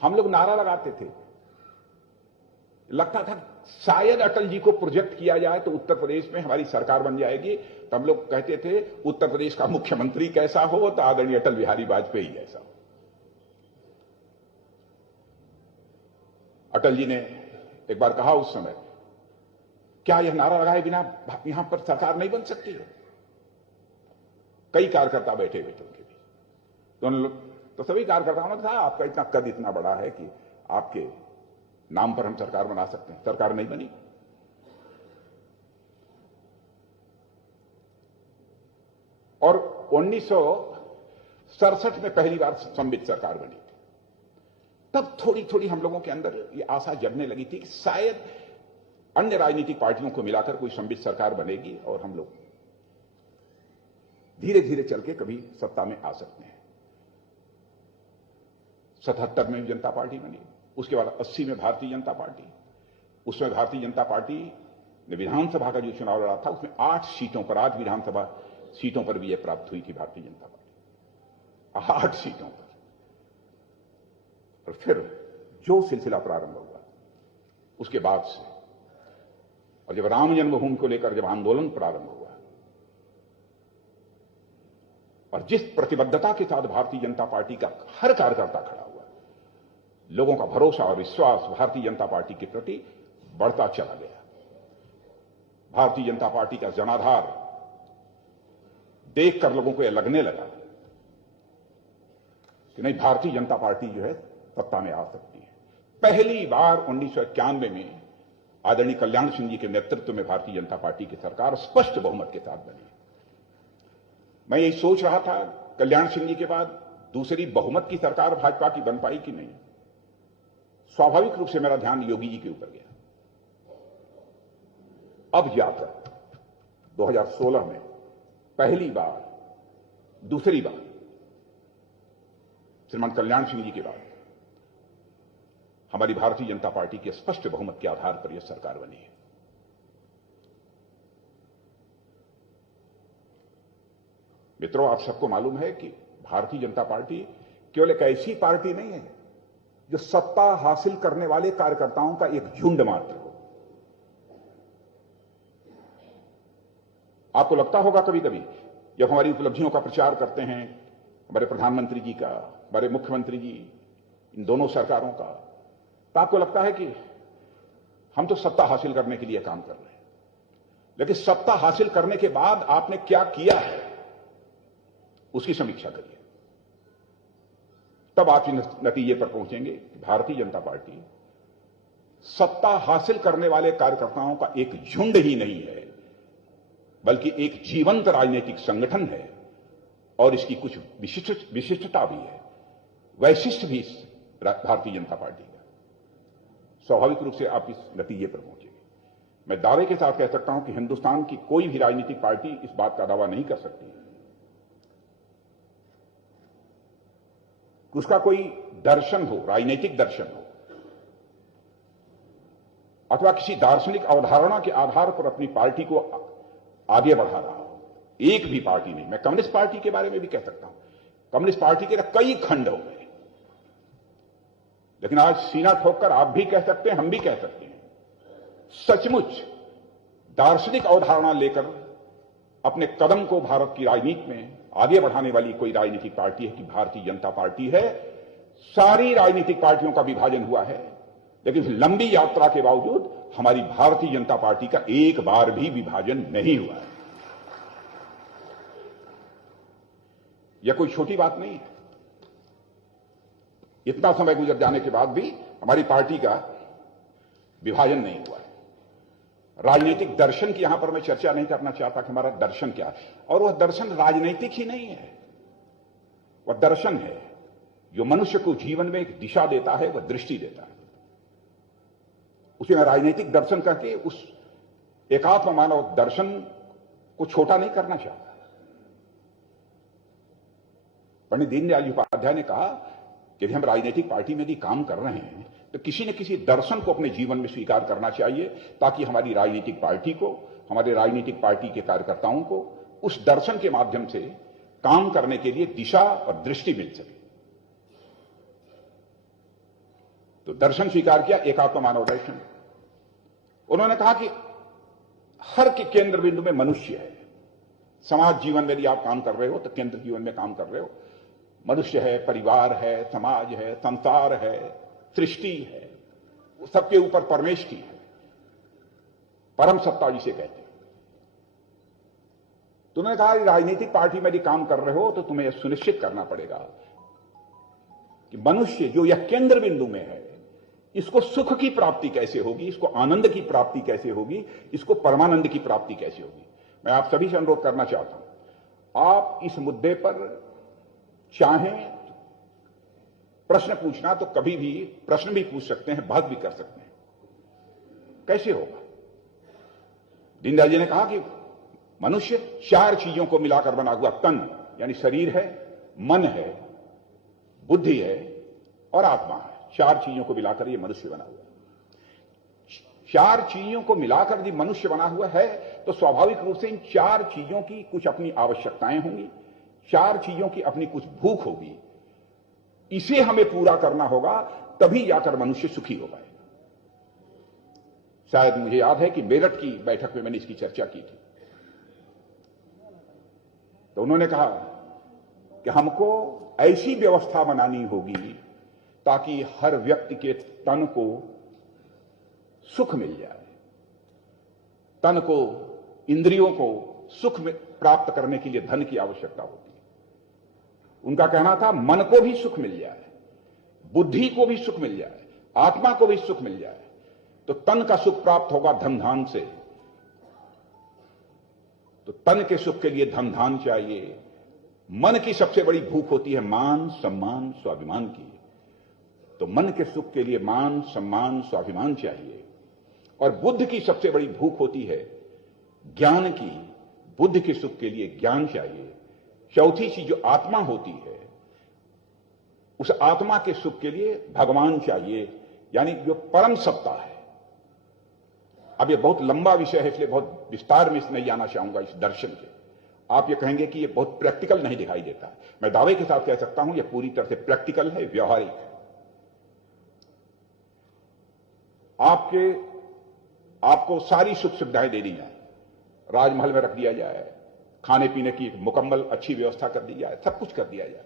हम लोग नारा लगाते थे, लगता था शायद अटल जी को प्रोजेक्ट किया जाए तो उत्तर प्रदेश में हमारी सरकार बन जाएगी। तो हम लोग कहते थे उत्तर प्रदेश का मुख्यमंत्री कैसा हो तो आदरणीय अटल बिहारी वाजपेयी जैसा हो। अटल जी ने एक बार कहा उस समय, क्या यह नारा लगाए बिना यहां पर सरकार नहीं बन सकती है? कई कार्यकर्ता बैठे बैठे उनके बीच, तो सभी कार्यकर्ताओं ने कहा आपका इतना कद इतना बड़ा है कि आपके नाम पर हम सरकार बना सकते हैं। सरकार नहीं बनी। और 1967 में पहली बार संवित सरकार बनी। तब थोड़ी थोड़ी हम लोगों के अंदर ये आशा जगने लगी थी कि शायद अन्य राजनीतिक पार्टियों को मिलाकर कोई संवित सरकार बनेगी और हम लोग धीरे धीरे चल के कभी सत्ता में आ सकते हैं। 77 में जनता पार्टी बनी, उसके बाद 80 में भारतीय जनता पार्टी। उसमें भारतीय जनता पार्टी ने विधानसभा का जो चुनाव लड़ा था उसमें 8 सीटों पर, 8 विधानसभा सीटों पर विजय प्राप्त हुई थी भारतीय जनता पार्टी, 8 सीटों पर। और फिर जो सिलसिला प्रारंभ हुआ उसके बाद से, और जब राम जन्मभूमि को लेकर जब आंदोलन प्रारंभ हुआ और जिस प्रतिबद्धता के साथ भारतीय जनता पार्टी का हर कार्यकर्ता खड़ा हुआ, लोगों का भरोसा और विश्वास भारतीय जनता पार्टी के प्रति बढ़ता चला गया। भारतीय जनता पार्टी का जनाधार देखकर लोगों को यह लगने लगा कि नहीं, भारतीय जनता पार्टी जो है सत्ता में आ सकती है। पहली बार 1991 में आदरणीय कल्याण सिंह जी के नेतृत्व में भारतीय जनता पार्टी की सरकार स्पष्ट बहुमत के साथ बनी। मैं यही सोच रहा था कल्याण सिंह जी के बाद दूसरी बहुमत की सरकार भाजपा की बन पाई कि नहीं। स्वाभाविक रूप से मेरा ध्यान योगी जी के ऊपर गया। अब जाकर 2016 में पहली बार, दूसरी बार श्रीमान कल्याण सिंह जी के बाद हमारी भारतीय जनता पार्टी के स्पष्ट बहुमत के आधार पर यह सरकार बनी है। मित्रों, आप सबको मालूम है कि भारतीय जनता पार्टी केवल एक ऐसी पार्टी नहीं है जो सत्ता हासिल करने वाले कार्यकर्ताओं का एक झुंड मात्र हो। आपको लगता होगा कभी कभी जब हमारी उपलब्धियों का प्रचार करते हैं, हमारे प्रधानमंत्री जी का, हमारे मुख्यमंत्री जी, इन दोनों सरकारों का, तो आपको लगता है कि हम तो सत्ता हासिल करने के लिए काम कर रहे हैं। लेकिन सत्ता हासिल करने के बाद आपने क्या किया है उसकी समीक्षा करिए, तब आप इस नतीजे पर पहुंचेंगे कि भारतीय जनता पार्टी सत्ता हासिल करने वाले कार्यकर्ताओं का एक झुंड ही नहीं है, बल्कि एक जीवंत राजनीतिक संगठन है। और इसकी कुछ विशिष्टता भी है, वैशिष्ट भी भारतीय जनता पार्टी का। स्वाभाविक रूप से आप इस नतीजे पर पहुंचेंगे। मैं दावे के साथ कह सकता हूं कि हिंदुस्तान की कोई भी राजनीतिक पार्टी इस बात का दावा नहीं कर सकती कि उसका कोई दर्शन हो, राजनीतिक दर्शन हो, अथवा किसी दार्शनिक अवधारणा के आधार पर अपनी पार्टी को आगे बढ़ा रहा हो। एक भी पार्टी नहीं। मैं कम्युनिस्ट पार्टी के बारे में भी कह सकता हूं, कम्युनिस्ट पार्टी के कई खंड हो गए, लेकिन आज सीना ठोककर आप भी कह सकते हैं, हम भी कह सकते हैं, सचमुच दार्शनिक अवधारणा लेकर अपने कदम को भारत की राजनीति में आगे बढ़ाने वाली कोई राजनीतिक पार्टी है कि भारतीय जनता पार्टी है। सारी राजनीतिक पार्टियों का विभाजन हुआ है, लेकिन लंबी यात्रा के बावजूद हमारी भारतीय जनता पार्टी का एक बार भी विभाजन नहीं हुआ है। यह कोई छोटी बात नहीं है। इतना समय गुजर जाने के बाद भी हमारी पार्टी का विभाजन नहीं हुआ है। राजनीतिक दर्शन की यहां पर मैं चर्चा नहीं करना चाहता कि हमारा दर्शन क्या है, और वह दर्शन राजनीतिक ही नहीं है। वह दर्शन है जो मनुष्य को जीवन में एक दिशा देता है, वह दृष्टि देता है। उसे मैं राजनीतिक दर्शन करके उस एकात्म मानव दर्शन को छोटा नहीं करना चाहता। पंडित दीनदयाल जी उपाध्याय ने कहा कि यदि हम राजनीतिक पार्टी में यदि काम कर रहे हैं तो किसी न किसी दर्शन को अपने जीवन में स्वीकार करना चाहिए, ताकि हमारी राजनीतिक पार्टी को, हमारे राजनीतिक पार्टी के कार्यकर्ताओं को उस दर्शन के माध्यम से काम करने के लिए दिशा और दृष्टि मिल सके। तो दर्शन स्वीकार किया, एकात्म मानव दर्शन। उन्होंने कहा कि हर के केंद्र बिंदु में मनुष्य है। समाज जीवन में यदि आप काम कर रहे हो तो केंद्र जीवन में काम कर रहे हो। मनुष्य है, परिवार है, समाज है, संसार है, सृष्टि है, सबके ऊपर परमेष्टि है, परम सत्ता जिसे कहते हैं। तो उन्होंने कहा राजनीतिक पार्टी में यदि काम कर रहे हो तो तुम्हें यह सुनिश्चित करना पड़ेगा कि मनुष्य जो यह केंद्र बिंदु में है, इसको सुख की प्राप्ति कैसे होगी, इसको आनंद की प्राप्ति कैसे होगी, इसको परमानंद की प्राप्ति कैसे होगी। मैं आप सभी से अनुरोध करना चाहता हूं, आप इस मुद्दे पर चाहें प्रश्न पूछना तो कभी भी प्रश्न भी पूछ सकते हैं, बात भी कर सकते हैं। कैसे होगा? दीनदयाल जी ने कहा कि मनुष्य 4 चीजों को मिलाकर बना हुआ तन, यानी शरीर है, मन है, बुद्धि है और आत्मा है। 4 चीजों को मिलाकर ये मनुष्य बना हुआ है। 4 चीजों को मिलाकर यदि मनुष्य बना हुआ है तो स्वाभाविक रूप से इन 4 चीजों की कुछ अपनी आवश्यकताएं होंगी, 4 चीजों की अपनी कुछ भूख होगी। इसे हमें पूरा करना होगा, तभी जाकर मनुष्य सुखी हो पाएगा। शायद मुझे याद है कि मेरठ की बैठक में मैंने इसकी चर्चा की थी। तो उन्होंने कहा कि हमको ऐसी व्यवस्था बनानी होगी ताकि हर व्यक्ति के तन को सुख मिल जाए, तन को, इंद्रियों को सुख में प्राप्त करने के लिए धन की आवश्यकता होती है। उनका कहना था मन को भी सुख मिल जाए, बुद्धि को भी सुख मिल जाए, आत्मा को भी सुख मिल जाए, तो तन का सुख प्राप्त होगा धन धान से। तो तन के सुख के लिए धन धान चाहिए। मन की सबसे बड़ी भूख होती है मान, सम्मान, स्वाभिमान की। तो मन के सुख के लिए मान, सम्मान, स्वाभिमान चाहिए। और बुद्ध की सबसे बड़ी भूख होती है ज्ञान की। बुद्ध के सुख के लिए ज्ञान चाहिए। चौथी चीज जो आत्मा होती है, उस आत्मा के सुख के लिए भगवान चाहिए, यानी जो परम सत्ता है। अब ये बहुत लंबा विषय है, इसलिए बहुत विस्तार में इसमें जाना चाहूंगा इस दर्शन के। आप ये कहेंगे कि ये बहुत प्रैक्टिकल नहीं दिखाई देता। मैं दावे के साथ कह सकता हूं ये पूरी तरह से प्रैक्टिकल है, व्यवहारिक है। आपको सारी सुख सुविधाएं दे दी जाए, राजमहल में रख दिया जाए, खाने पीने की मुकम्मल अच्छी व्यवस्था कर दी जाए, सब कुछ कर दिया जाए।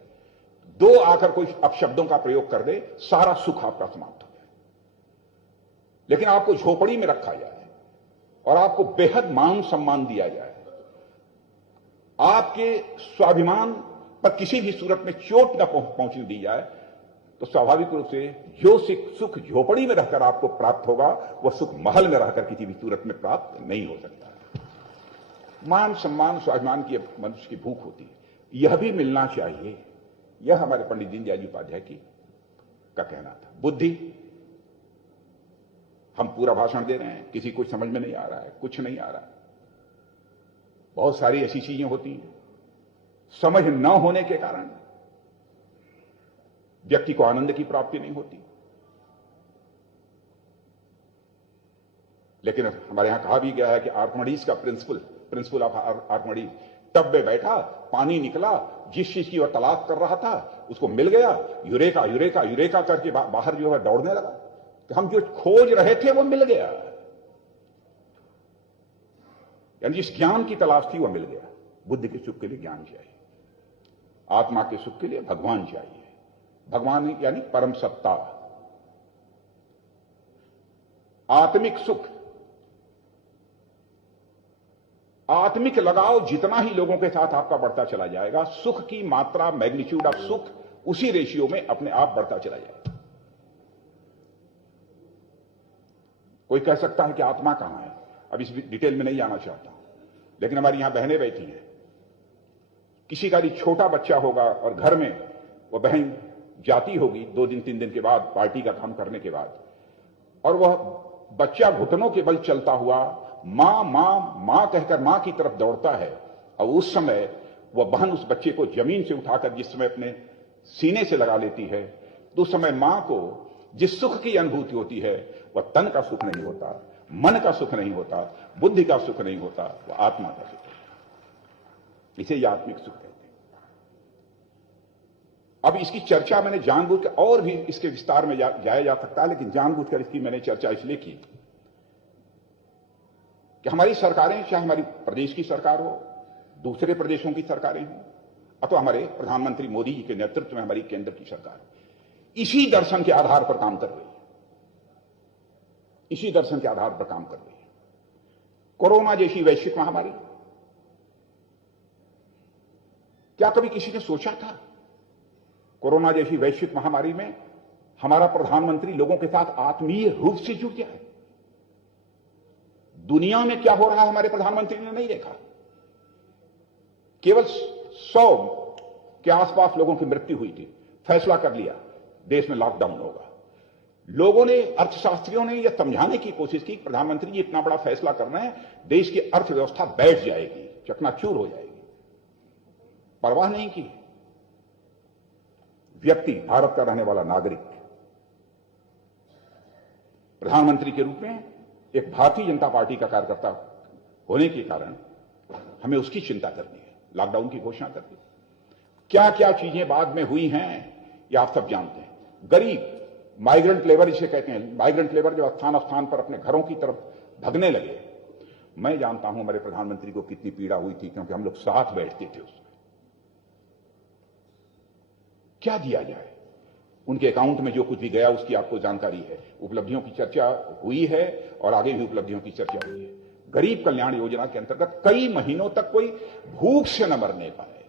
2 आकर कोई अपशब्दों का प्रयोग कर दे, सारा सुख आपका समाप्त हो जाए। लेकिन आपको झोपड़ी में रखा जाए और आपको बेहद मान सम्मान दिया जाए, आपके स्वाभिमान पर किसी भी सूरत में चोट न पहुंचने दी जाए, तो स्वाभाविक रूप से जो सुख झोपड़ी में रहकर आपको प्राप्त होगा, वह सुख महल में रहकर किसी भी सूरत में प्राप्त नहीं हो सकता। मान सम्मान स्वाभिमान की मनुष्य की भूख होती है, यह भी मिलना चाहिए। यह हमारे पंडित दीनदयाल जी उपाध्याय का कहना था। बुद्धि, हम पूरा भाषण दे रहे हैं, किसी को समझ में नहीं आ रहा है, कुछ नहीं आ रहा है। बहुत सारी ऐसी चीजें होती हैं, समझ न होने के कारण व्यक्ति को आनंद की प्राप्ति नहीं होती। लेकिन हमारे यहां कहा भी गया है कि आर्कमिडीज का प्रिंसिपल ऑफ आर्कमिडीज, टब में बैठा, पानी निकला, जिस चीज की वह तलाश कर रहा था उसको मिल गया, यूरेका यूरेका यूरेका करके बाहर जो है दौड़ने लगा कि हम जो खोज रहे थे वो मिल गया। यानी जिस ज्ञान की तलाश थी वह मिल गया। बुद्ध के सुख के लिए ज्ञान चाहिए, आत्मा के सुख के लिए भगवान चाहिए। भगवान यानी परम सत्ता। आत्मिक सुख, आत्मिक लगाव जितना ही लोगों के साथ आपका बढ़ता चला जाएगा, सुख की मात्रा, मैग्नीट्यूड ऑफ सुख उसी रेशियो में अपने आप बढ़ता चला जाएगा। कोई कह सकता है कि आत्मा कहां है, अब इस डिटेल में नहीं जाना चाहता हूं, लेकिन हमारी यहां बहनें बैठी हैं। किसी का भी छोटा बच्चा होगा और घर में वह बहन जाती होगी 2 दिन 3 दिन के बाद, पार्टी का काम करने के बाद, और वह बच्चा घुटनों के बल चलता हुआ मां मां मां कहकर मां की तरफ दौड़ता है, और उस समय वह बहन उस बच्चे को जमीन से उठाकर जिस समय अपने सीने से लगा लेती है, तो उस समय मां को जिस सुख की अनुभूति होती है वह तन का सुख नहीं होता, मन का सुख नहीं होता, बुद्धि का सुख नहीं होता, वह आत्मा का सुख होता। इसे ही आत्मिक सुख कहते हैं। अब इसकी चर्चा मैंने जानबूझकर, और भी इसके विस्तार में जाया जा सकता है, लेकिन जानबूझकर इसकी मैंने चर्चा इसलिए की कि हमारी सरकारें, चाहे हमारी प्रदेश की सरकार हो, दूसरे प्रदेशों की सरकारें हों, अथवा हमारे प्रधानमंत्री मोदी जी के नेतृत्व में हमारी केंद्र की सरकार, इसी दर्शन के आधार पर काम कर रही है। इसी दर्शन के आधार पर काम कर रही है। कोरोना जैसी वैश्विक महामारी, क्या कभी किसी ने सोचा था कोरोना जैसी वैश्विक महामारी में हमारा प्रधानमंत्री लोगों के साथ आत्मीय रूप से जुड़ जाए? दुनिया में क्या हो रहा है हमारे प्रधानमंत्री ने नहीं देखा। केवल 100 के आसपास लोगों की मृत्यु हुई थी, फैसला कर लिया देश में लॉकडाउन होगा। लोगों ने, अर्थशास्त्रियों ने यह समझाने की कोशिश की, प्रधानमंत्री जी इतना बड़ा फैसला कर रहे हैं, देश की अर्थव्यवस्था बैठ जाएगी, चकनाचूर हो जाएगी। परवाह नहीं की। व्यक्ति, भारत का रहने वाला नागरिक, प्रधानमंत्री के रूप में एक भारतीय जनता पार्टी का कार्यकर्ता होने के कारण हमें उसकी चिंता करनी है। लॉकडाउन की घोषणा कर दी। क्या क्या चीजें बाद में हुई हैं ये आप सब जानते हैं। गरीब, माइग्रेंट लेबर इसे कहते हैं, माइग्रेंट लेबर जो स्थान स्थान पर अपने घरों की तरफ भगने लगे। मैं जानता हूं हमारे प्रधानमंत्री को कितनी पीड़ा हुई थी, क्योंकि हम लोग साथ बैठते थे उसमें। क्या दिया जाए? उनके अकाउंट में जो कुछ भी गया उसकी आपको जानकारी है। उपलब्धियों की चर्चा हुई है और आगे भी उपलब्धियों की चर्चा हुई है। गरीब कल्याण योजना के अंतर्गत कई महीनों तक कोई भूख से न मरने पाए,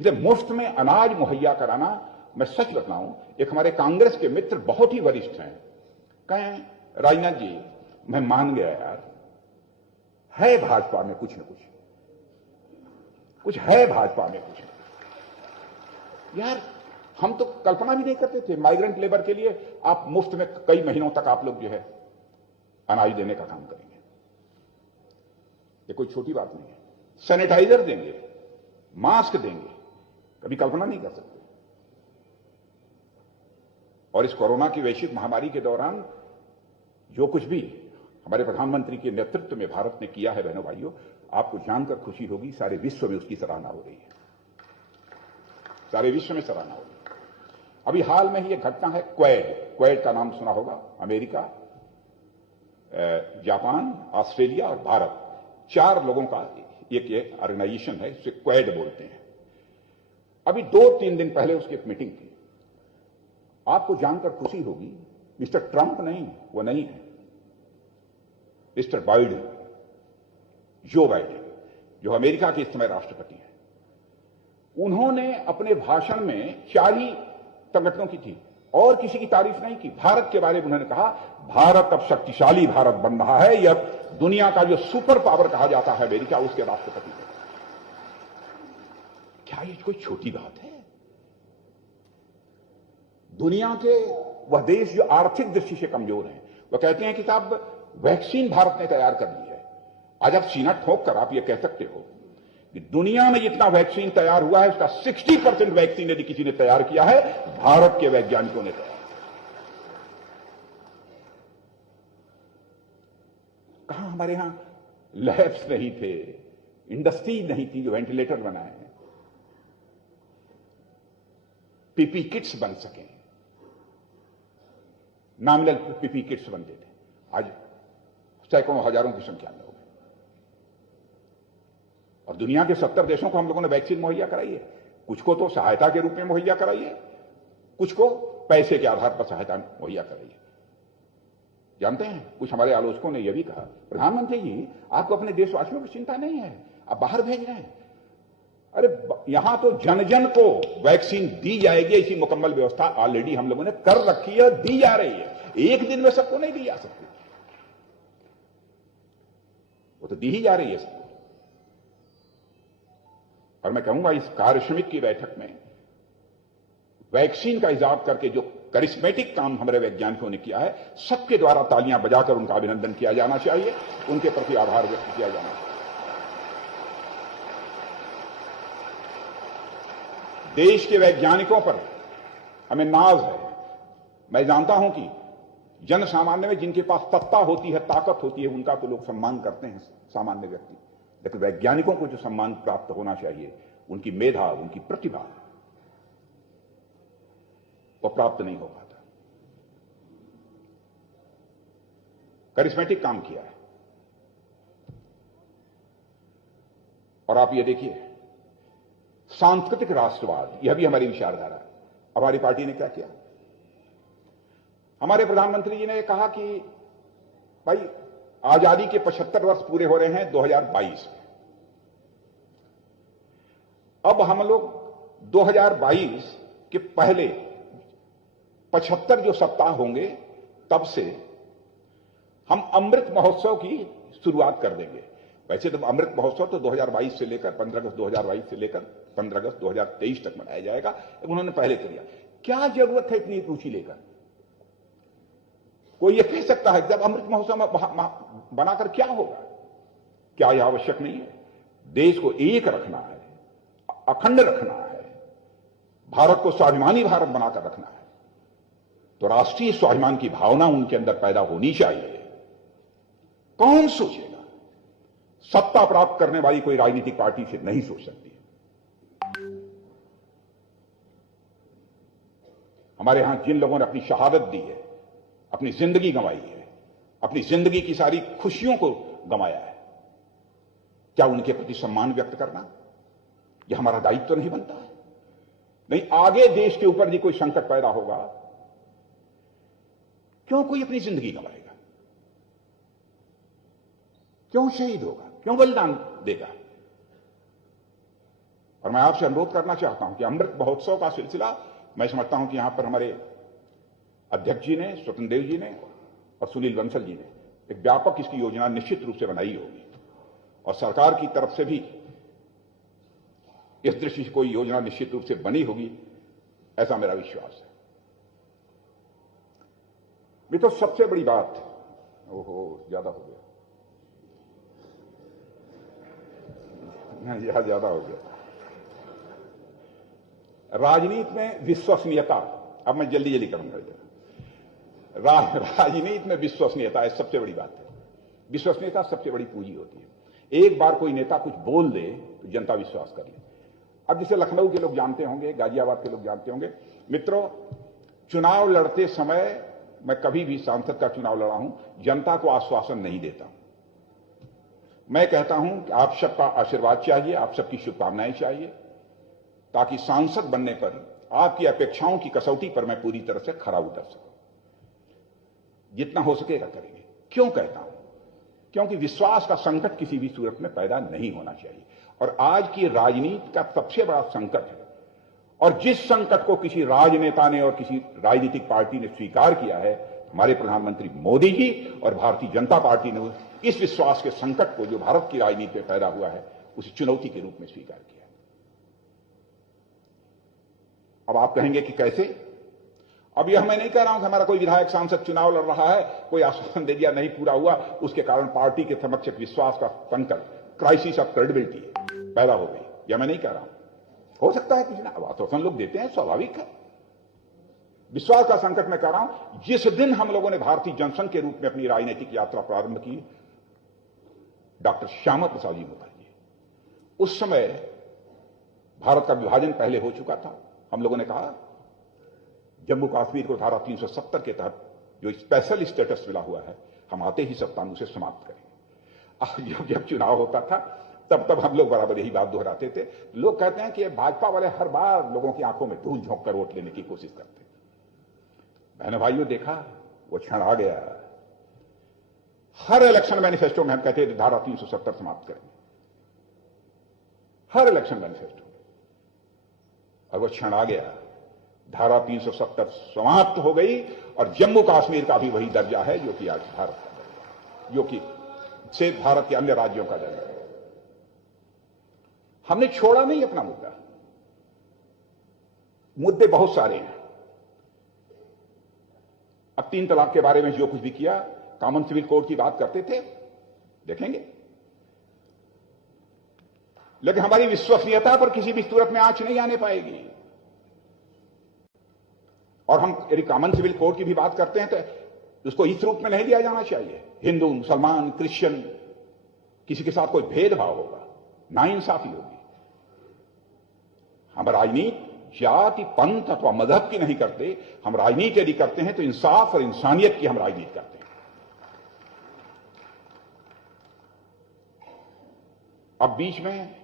इसे मुफ्त में अनाज मुहैया कराना। मैं सच बताऊं, एक हमारे कांग्रेस के मित्र बहुत ही वरिष्ठ हैं, कहें राजनाथ जी मैं मान गया यार, है भाजपा में कुछ न कुछ है भाजपा में कुछ न कुछ। यार हम तो कल्पना भी नहीं करते थे माइग्रेंट लेबर के लिए आप मुफ्त में कई महीनों तक आप लोग जो है अनाज देने का काम करेंगे। ये कोई छोटी बात नहीं है। सैनिटाइजर देंगे, मास्क देंगे, कभी कल्पना नहीं कर सकते। और इस कोरोना की वैश्विक महामारी के दौरान जो कुछ भी हमारे प्रधानमंत्री के नेतृत्व में भारत ने किया है, बहनों भाइयों, आपको जानकर खुशी होगी, सारे विश्व में उसकी सराहना हो रही है। सारे विश्व में सराहना हो रही है। अभी हाल में ही एक घटना है, क्वेड का नाम सुना होगा। अमेरिका, जापान, ऑस्ट्रेलिया और भारत, 4 लोगों का एक ऑर्गेनाइजेशन है, इसे क्वेड बोलते हैं। अभी 2-3 दिन पहले उसकी एक मीटिंग थी। आपको जानकर खुशी होगी, मिस्टर ट्रंप नहीं, वो नहीं है, मिस्टर बाइडेन, जो बाइडेन, जो अमेरिका के इस समय राष्ट्रपति हैं, उन्होंने अपने भाषण में 4 ही संगठनों की थी और किसी की तारीफ नहीं की। भारत के बारे में उन्होंने कहा, भारत अब शक्तिशाली भारत बन रहा है, यह दुनिया का जो सुपर पावर कहा जाता है अमेरिका, उसके राष्ट्रपति है। क्या ये कोई छोटी बात है? दुनिया के वह देश जो आर्थिक दृष्टि से कमजोर हैं, वह कहते हैं कि साहब वैक्सीन भारत ने तैयार कर ली है। आज आप सीना ठोक कर आप ये कह सकते हो कि दुनिया में जितना वैक्सीन तैयार हुआ है उसका 60% वैक्सीन यदि किसी ने तैयार किया है, भारत के वैज्ञानिकों ने तैयार। कहां हमारे यहां लैब्स नहीं थे, इंडस्ट्री नहीं थी जो वेंटिलेटर बनाए हैं, पीपी किट्स बन सके, नॉमिनल पीपी किट्स बनते थे, आज सैकड़ों हजारों की संख्या में हो गए। और दुनिया के 70 देशों को हम लोगों ने वैक्सीन मुहैया कराई है। कुछ को तो सहायता के रूप में मुहैया कराई है, कुछ को पैसे के आधार पर सहायता मुहैया कराई है। जानते हैं, कुछ हमारे आलोचकों ने यह भी कहा, प्रधानमंत्री जी आपको अपने देशवासियों की चिंता नहीं है, आप बाहर भेज रहे हैं। अरे यहां तो जन जन को वैक्सीन दी जाएगी, ऐसी मुकम्मल व्यवस्था ऑलरेडी हम लोगों ने कर रखी है, दी जा रही है। एक दिन में सबको नहीं दी जा सकती, वो तो दी ही जा रही है सबको। और मैं कहूंगा इस कार्य समिति की बैठक में वैक्सीन का इजाफा करके जो करिश्मेटिक काम हमारे वैज्ञानिकों ने किया है, सबके द्वारा तालियां बजाकर उनका अभिनंदन किया जाना चाहिए, उनके प्रति आभार व्यक्त किया जाना चाहिए। देश के वैज्ञानिकों पर हमें नाज है। मैं जानता हूं कि जन सामान्य में जिनके पास सत्ता होती है, ताकत होती है, उनका तो लोग सम्मान करते हैं, सामान्य व्यक्ति। लेकिन वैज्ञानिकों को जो सम्मान प्राप्त होना चाहिए, उनकी मेधा, उनकी प्रतिभा, वो प्राप्त नहीं हो पाता। करिश्मेटिक काम किया है। और आप ये देखिए, सांस्कृतिक राष्ट्रवाद, यह भी हमारी विचारधारा है। हमारी पार्टी ने क्या किया? हमारे प्रधानमंत्री जी ने कहा कि भाई आजादी के 75 वर्ष पूरे हो रहे हैं 2022 में। अब हम लोग 2022 के पहले 75 जो सप्ताह होंगे, तब से हम अमृत महोत्सव की शुरुआत कर देंगे। वैसे तो अमृत महोत्सव तो 2022 से लेकर 15 अगस्त 2022 से लेकर 15 अगस्त 2023 तक मनाया जाएगा, उन्होंने पहले कर दिया। क्या जरूरत है इतनी रुचि लेकर? कोई ये कह सकता है जब अमृत महोत्सव में बनाकर क्या होगा? क्या यह आवश्यक नहीं है? देश को एक रखना है, अखंड रखना है, भारत को स्वाभिमानी भारत बनाकर रखना है, तो राष्ट्रीय स्वाभिमान की भावना उनके अंदर पैदा होनी चाहिए। कौन सोचेगा? सत्ता प्राप्त करने वाली कोई राजनीतिक पार्टी से नहीं सोच सकती। हमारे यहां जिन लोगों ने अपनी शहादत दी है, अपनी जिंदगी गंवाई है, अपनी जिंदगी की सारी खुशियों को गंवाया है, क्या उनके प्रति सम्मान व्यक्त करना यह हमारा दायित्व तो नहीं बनता है? नहीं, आगे देश के ऊपर भी कोई संकट पैदा होगा, क्यों कोई अपनी जिंदगी गंवाएगा? क्यों शहीद होगा? क्यों बलिदान देगा? और मैं आपसे अनुरोध करना चाहता हूं कि अमृत महोत्सव का सिलसिला, मैं समझता हूं कि यहां पर हमारे अध्यक्ष जी ने, स्वतंत्र देव जी ने और सुनील बंसल जी ने एक व्यापक इसकी योजना निश्चित रूप से बनाई होगी, और सरकार की तरफ से भी इस दृष्टि से कोई योजना निश्चित रूप से बनी होगी, ऐसा मेरा विश्वास है। ये तो सबसे बड़ी बात, ओहो ज्यादा हो गया, यह ज्यादा हो गया। राजनीति में विश्वसनीयता, अब मैं जल्दी जल्दी करूंगा। राजनीति में विश्वसनीयता सबसे बड़ी बात है। विश्वसनीयता सबसे बड़ी पूंजी होती है। एक बार कोई नेता कुछ बोल दे तो जनता विश्वास कर ले। अब जैसे लखनऊ के लोग जानते होंगे, गाजियाबाद के लोग जानते होंगे, मित्रों, चुनाव लड़ते समय मैं कभी भी सांसद का चुनाव लड़ा हूं, जनता को आश्वासन नहीं देता। मैं कहता हूं कि आप सबका आशीर्वाद चाहिए, आप सबकी शुभकामनाएं चाहिए, ताकि सांसद बनने पर आपकी अपेक्षाओं की कसौटी पर मैं पूरी तरह से खरा उतर सकूं। जितना हो सकेगा करेंगे। क्यों कहता हूं? क्योंकि विश्वास का संकट किसी भी सूरत में पैदा नहीं होना चाहिए, और आज की राजनीति का सबसे बड़ा संकट है। और जिस संकट को किसी राजनेता ने और किसी राजनीतिक पार्टी ने स्वीकार किया है, हमारे प्रधानमंत्री मोदी जी और भारतीय जनता पार्टी ने इस विश्वास के संकट को जो भारत की राजनीति में पैदा हुआ है, उसे चुनौती के रूप में स्वीकार किया। अब आप कहेंगे कि कैसे? अब यह मैं नहीं कह रहा हूं कि हमारा कोई विधायक सांसद चुनाव लड़ रहा है, कोई आश्वासन दे दिया, नहीं पूरा हुआ, उसके कारण पार्टी के समक्ष विश्वास का संकट, क्राइसिस ऑफ क्रेडिबिलिटी पैदा हो गई, यह मैं नहीं कह रहा हूं। हो सकता है किसी ने आश्वासन लोग देते हैं, स्वाभाविक है। विश्वास का संकट मैं कह रहा हूं, जिस दिन हम लोगों ने भारतीय जनसंघ के रूप में अपनी राजनीतिक यात्रा प्रारंभ की, डॉक्टर श्यामा प्रसाद जी मुखर्जी, उस समय भारत का विभाजन पहले हो चुका था। हम लोगों ने कहा जम्मू कश्मीर को धारा 370 के तहत जो स्पेशल स्टेटस मिला हुआ है, हम आते ही सत्तानु से समाप्त करेंगे। जब चुनाव होता था तब हम लोग बराबर यही बात दोहराते थे। लोग कहते हैं कि भाजपा वाले हर बार लोगों की आंखों में धूल झोंक कर वोट लेने की कोशिश करते। मैंने भाइयों देखा, वो क्षण आ गया। हर इलेक्शन मैनिफेस्टो में हम कहते थे धारा 370 समाप्त करेंगे, हर इलेक्शन मैनिफेस्टो में, और वो क्षण आ गया। धारा 370 समाप्त हो गई, और जम्मू कश्मीर का भी वही दर्जा है जो कि आज भारत का दर्जा, जो कि से भारत के अन्य राज्यों का दर्जा है। हमने छोड़ा नहीं अपना मुद्दा। मुद्दे बहुत सारे हैं। अब 3 तलाक के बारे में जो कुछ भी किया, कॉमन सिविल कोड की बात करते थे, देखेंगे, लेकिन हमारी विश्वसनीयता पर किसी भी सूरत में आंच नहीं आने पाएगी। और हम यदि कॉमन सिविल कोड की भी बात करते हैं तो उसको इस रूप में नहीं लिया जाना चाहिए। हिंदू, मुसलमान, क्रिश्चियन किसी के साथ कोई भेदभाव होगा, नाइंसाफी होगी। हम राजनीति जाति, पंथ अथवा मजहब की नहीं करते। हम राजनीति यदि करते हैं तो इंसाफ और इंसानियत की हम राजनीति करते हैं। अब बीच में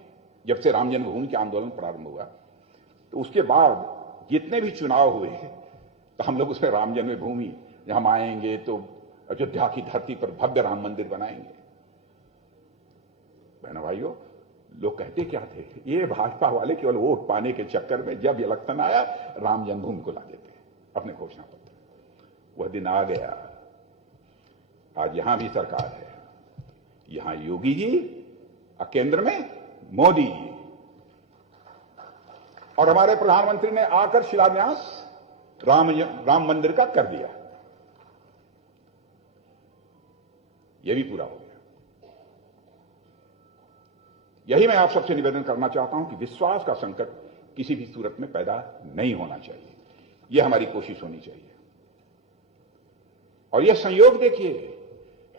जब से राम जन्मभूमि के आंदोलन प्रारंभ हुआ तो उसके बाद जितने भी चुनाव हुए तो हम लोग उसमें राम जन्मभूमि, हम आएंगे तो अयोध्या की धरती पर भव्य राम मंदिर बनाएंगे। बहनों भाइयों, लोग कहते क्या थे, ये भाजपा वाले केवल वोट पाने के चक्कर में जब इलेक्शन आया राम जन्मभूमि को ला देते अपने घोषणा पत्र। वह दिन आ गया। आज यहां भी सरकार है, यहां योगी जी और केंद्र में मोदी जी, और हमारे प्रधानमंत्री ने आकर शिलान्यास राम मंदिर का कर दिया। यह भी पूरा हो गया। यही मैं आप सबसे निवेदन करना चाहता हूं कि विश्वास का संकट किसी भी सूरत में पैदा नहीं होना चाहिए। यह हमारी कोशिश होनी चाहिए। और यह संयोग देखिए,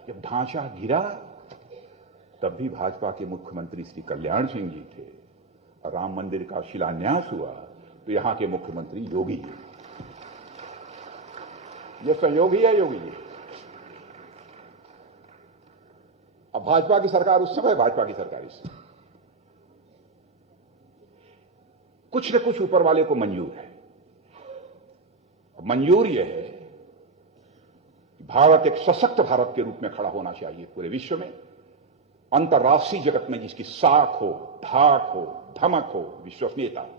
जब ढांचा गिरा तब भी भाजपा के मुख्यमंत्री श्री कल्याण सिंह जी थे, और राम मंदिर का शिलान्यास हुआ तो यहां के मुख्यमंत्री योगी जी। यह संयोग ही है योगी जी। अब भाजपा की सरकार उस समय, भाजपा की सरकार इस समय, कुछ न कुछ ऊपर वाले को मंजूर है। मंजूर यह है कि भारत एक सशक्त भारत के रूप में खड़ा होना चाहिए पूरे विश्व में, अंतर्राष्ट्रीय जगत में जिसकी साख हो, धाक हो, धमक हो, विश्वसनीयता हो।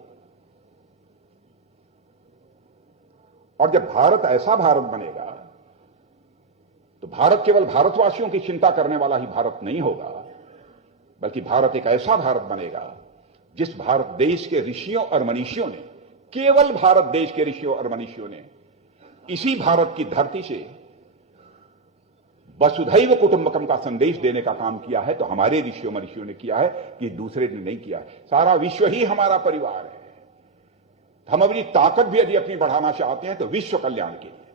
और जब भारत ऐसा भारत बनेगा तो भारत केवल भारतवासियों की चिंता करने वाला ही भारत नहीं होगा, बल्कि भारत एक ऐसा भारत बनेगा जिस भारत देश के ऋषियों और मनीषियों ने, केवल भारत देश के ऋषियों और मनीषियों ने इसी भारत की धरती से वसुधैव कुटुंबकम का संदेश देने का काम किया है। तो हमारे ऋषियों मनीषियों ने किया है, कि दूसरे ने नहीं किया है। सारा विश्व ही हमारा परिवार है। हम अपनी ताकत भी यदि अपनी बढ़ाना चाहते हैं तो विश्व कल्याण के लिए,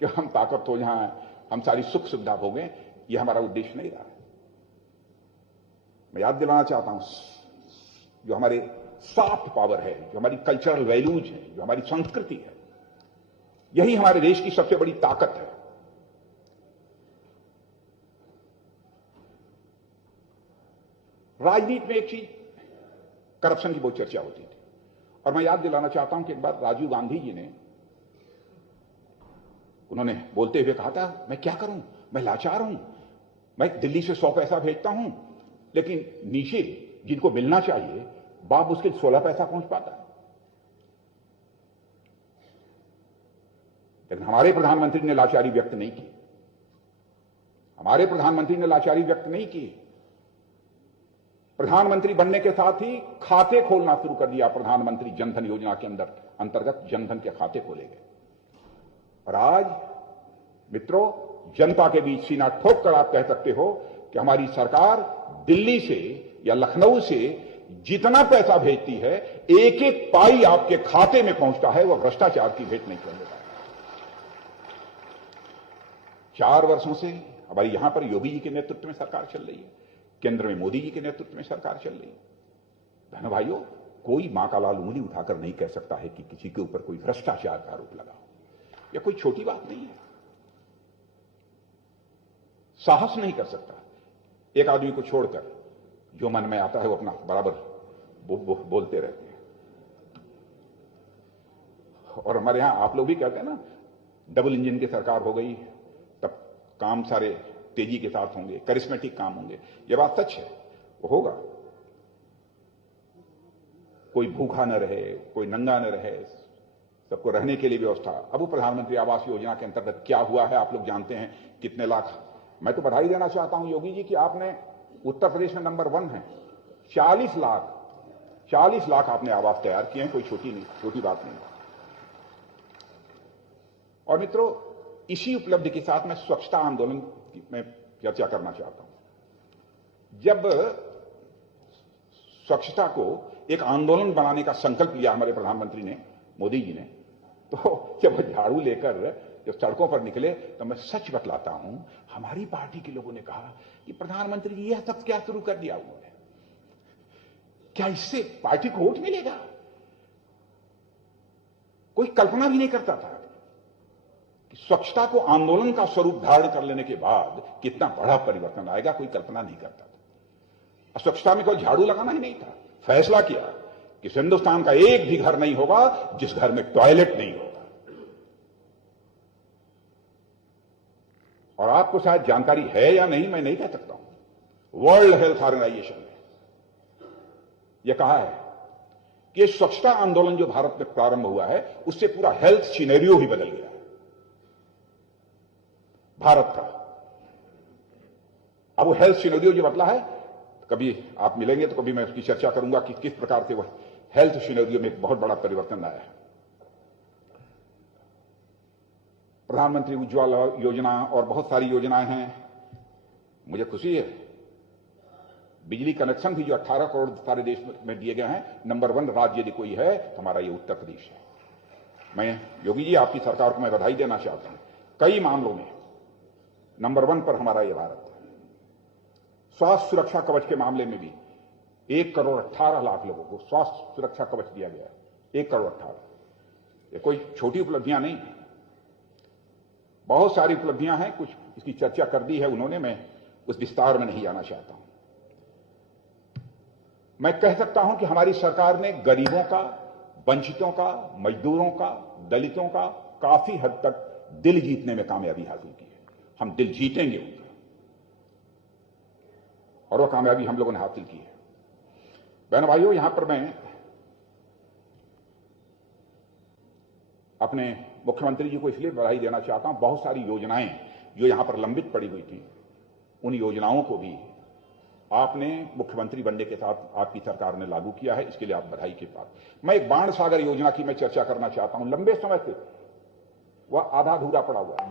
कि हम ताकत हो जहां हम सारी सुख सुविधा भोगें, यह हमारा उद्देश्य नहीं रहा है। मैं याद दिलाना चाहता हूं, जो हमारे सॉफ्ट पावर है, जो हमारी कल्चरल वैल्यूज है, जो हमारी संस्कृति है, यही हमारे देश की सबसे बड़ी ताकत है। राजनीति में एक चीज, करप्शन की बहुत चर्चा होती थी, और मैं याद दिलाना चाहता हूं कि एक बार राजीव गांधी जी ने, उन्होंने बोलते हुए कहा था, मैं क्या करूं, मैं लाचार हूं, मैं दिल्ली से 100 पैसा भेजता हूं, लेकिन नीचे जिनको मिलना चाहिए बाप मुश्किल 16 पैसा पहुंच पाता है। लेकिन हमारे प्रधानमंत्री ने लाचारी व्यक्त नहीं की। हमारे प्रधानमंत्री ने लाचारी व्यक्त नहीं की। प्रधानमंत्री बनने के साथ ही खाते खोलना शुरू कर दिया। प्रधानमंत्री जनधन योजना के अंतर्गत जनधन के खाते खोले गए। और आज मित्रों, जनता के बीच सीना ठोक कर आप कह सकते हो कि हमारी सरकार दिल्ली से या लखनऊ से जितना पैसा भेजती है, एक एक पाई आपके खाते में पहुंचता है, वह भ्रष्टाचार की भेंट नहीं कर देता। 4 वर्षों से हमारी यहां पर योगी जी के नेतृत्व में सरकार चल रही है, केंद्र में मोदी जी के नेतृत्व में सरकार चल रही है। बहनों भाइयों, कोई मां का लाल उंगली उठाकर नहीं कह सकता है कि किसी के ऊपर कोई भ्रष्टाचार का आरोप लगा हो। यह कोई छोटी बात नहीं है। साहस नहीं कर सकता एक आदमी को छोड़कर, जो मन में आता है वो अपना बराबर बोलते रहते हैं। और हमारे यहां आप लोग भी कहते हैं ना, डबल इंजन की सरकार हो गई तब काम सारे तेजी के साथ होंगे, करिश्मेटिक काम होंगे। यह बात सच है, वो होगा। कोई भूखा न रहे, कोई नंगा न रहे, सबको रहने के लिए व्यवस्था। अब वो प्रधानमंत्री आवास योजना के अंतर्गत क्या हुआ है आप लोग जानते हैं, कितने लाख। मैं तो बधाई देना चाहता हूं योगी जी कि आपने उत्तर प्रदेश में नंबर 1 है, 40 लाख आपने आवास तैयार किए हैं। कोई छोटी बात नहीं। और मित्रों, इसी उपलब्धि के साथ मैं स्वच्छता आंदोलन में चर्चा करना चाहता हूं। जब स्वच्छता को एक आंदोलन बनाने का संकल्प लिया हमारे प्रधानमंत्री ने, मोदी जी ने, तो जब झाड़ू लेकर जब सड़कों पर निकले तो मैं सच बतलाता हूं, हमारी पार्टी के लोगों ने कहा कि प्रधानमंत्री जी यह सब क्या शुरू कर दिया उन्होंने, क्या इससे पार्टी को वोट मिलेगा? कोई कल्पना भी नहीं करता था कि स्वच्छता को आंदोलन का स्वरूप धारण कर लेने के बाद कितना बड़ा परिवर्तन आएगा, कोई कल्पना नहीं करता था। स्वच्छता में कोई झाड़ू लगाना ही नहीं था, फैसला किया कि हिंदुस्तान का एक भी घर नहीं होगा जिस घर में टॉयलेट नहीं होगा। और आपको शायद जानकारी है या नहीं, मैं नहीं कह सकता हूं, वर्ल्ड हेल्थ ऑर्गेनाइजेशन ने यह कहा है कि ये स्वच्छता आंदोलन जो भारत में प्रारंभ हुआ है उससे पूरा हेल्थ सिनेरियो ही बदल गया है भारत का। अब वो हेल्थ सिनेरियो जो बदला है, कभी आप मिलेंगे तो कभी मैं उसकी चर्चा करूंगा कि किस प्रकार से वह हेल्थ सिनेरियो में एक बहुत बड़ा परिवर्तन आया है। प्रधानमंत्री उज्ज्वला योजना और बहुत सारी योजनाएं हैं। मुझे खुशी है, बिजली कनेक्शन भी जो 18 करोड़ सारे देश में दिए गए हैं, नंबर 1 राज्य यदि कोई है हमारा ये उत्तर प्रदेश है। मैं योगी जी आपकी सरकार को मैं बधाई देना चाहता हूं, कई मामलों में नंबर 1 पर हमारा ये भारत है। स्वास्थ्य सुरक्षा कवच के मामले में भी 1 करोड़ 18 लाख लोगों को स्वास्थ्य सुरक्षा कवच दिया गया है। 1 करोड़ 18, ये कोई छोटी उपलब्धियां नहीं है, बहुत सारी उपलब्धियां हैं। कुछ इसकी चर्चा कर दी है उन्होंने, मैं उस विस्तार में नहीं जाना चाहता हूं। मैं कह सकता हूं कि हमारी सरकार ने गरीबों का, वंचितों का, मजदूरों का, दलितों का काफी हद तक दिल जीतने में कामयाबी हासिल की है। हम दिल जीतेंगे उनका, और वह कामयाबी हम लोगों ने हासिल की है। बहनों भाइयों, यहां पर मैं अपने मुख्यमंत्री जी को इसलिए बधाई देना चाहता हूं, बहुत सारी योजनाएं जो यहां पर लंबित पड़ी हुई थी, उन योजनाओं को भी आपने मुख्यमंत्री बनने के साथ आपकी सरकार ने लागू किया है, इसके लिए आप बधाई के पात्र। मैं एक बाण सागर योजना की मैं चर्चा करना चाहता हूं। लंबे समय से वह आधा अधूरा पड़ा हुआ है,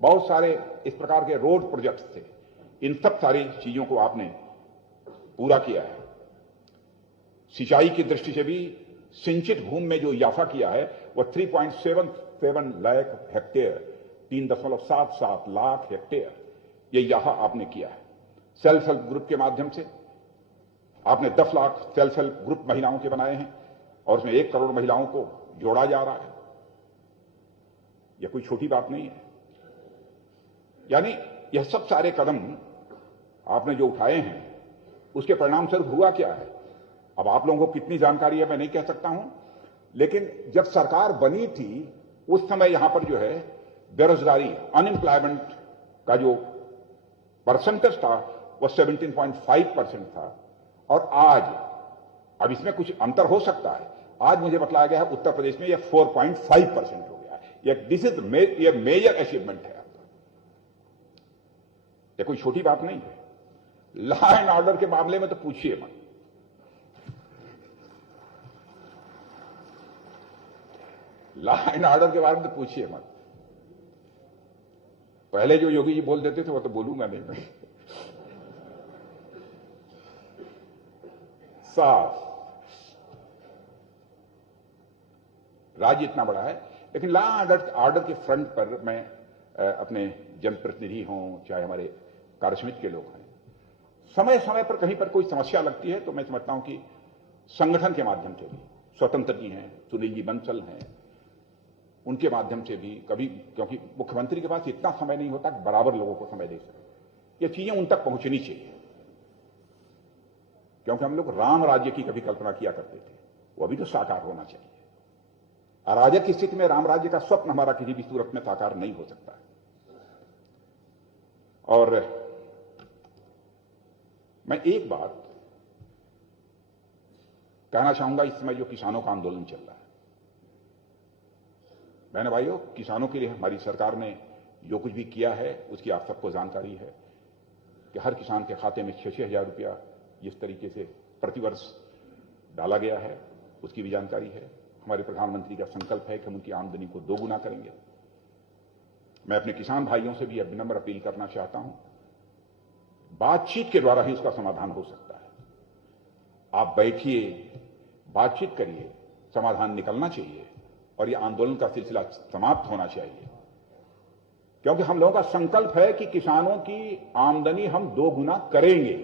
बहुत सारे इस प्रकार के रोड प्रोजेक्ट्स थे, इन सब सारी चीजों को आपने पूरा किया है। सिंचाई की दृष्टि से भी सिंचित भूमि में जो इजाफा किया है वह 3.77 लाख हेक्टेयर, 3.77 लाख हेक्टेयर ये इजाफा आपने किया है। सेल्फ हेल्प ग्रुप के माध्यम से आपने 10 लाख सेल्फ हेल्प ग्रुप महिलाओं के बनाए हैं और उसमें 1 करोड़ महिलाओं को जोड़ा जा रहा है। यह कोई छोटी बात नहीं है। यानी यह सब सारे कदम आपने जो उठाए हैं उसके परिणाम स्वरूप हुआ क्या है, अब आप लोगों को कितनी जानकारी है मैं नहीं कह सकता हूं, लेकिन जब सरकार बनी थी उस समय यहां पर जो है बेरोजगारी, अनएम्प्लॉयमेंट का जो परसेंटेज था वह 17.5% था, और आज, अब इसमें कुछ अंतर हो सकता है, आज मुझे बतलाया गया है उत्तर प्रदेश में यह 4.5% हो गया है। दिस इज ये मेजर अचीवमेंट है आपका, यह कोई छोटी बात नहीं है। लॉ एंड ऑर्डर के मामले में तो पूछिए मत, लॉ एंड ऑर्डर के बारे में तो पूछिए मत। पहले जो योगी जी बोल देते थे वो तो बोलूंगा नहीं मैं। साफ राज्य इतना बड़ा है, लेकिन लॉ ऑर्डर के फ्रंट पर मैं अपने जनप्रतिनिधि हों चाहे हमारे कार्यसमिति के लोग हैं, समय समय पर कहीं पर कोई समस्या लगती है तो मैं समझता हूं कि संगठन के माध्यम से भी, स्वतंत्र जी हैं, सुनील जी बंसल हैं, उनके माध्यम से भी कभी, क्योंकि मुख्यमंत्री के पास इतना समय नहीं होता कि बराबर लोगों को समय दे सके, ये चीजें उन तक पहुंचनी चाहिए। क्योंकि हम लोग राम राज्य की कभी कल्पना किया करते थे, वो अभी तो साकार होना चाहिए। अराजक की स्थिति में राम राज्य का स्वप्न हमारा किसी भी सूरत में साकार नहीं हो सकता है। और मैं एक बात कहना चाहूंगा, इस समय जो किसानों का आंदोलन चल रहा है, बहनों भाइयों, किसानों के लिए हमारी सरकार ने जो कुछ भी किया है उसकी आप सबको जानकारी है कि हर किसान के खाते में 6-6 हजार रुपया जिस तरीके से प्रतिवर्ष डाला गया है उसकी भी जानकारी है। हमारे प्रधानमंत्री का संकल्प है कि हम उनकी आमदनी को 2 गुना करेंगे। मैं अपने किसान भाइयों से भी विनम्र अपील करना चाहता हूं, बातचीत के द्वारा ही उसका समाधान हो सकता है। आप बैठिए, बातचीत करिए, समाधान निकलना चाहिए और यह आंदोलन का सिलसिला समाप्त होना चाहिए। क्योंकि हम लोगों का संकल्प है कि किसानों की आमदनी हम 2 गुना करेंगे।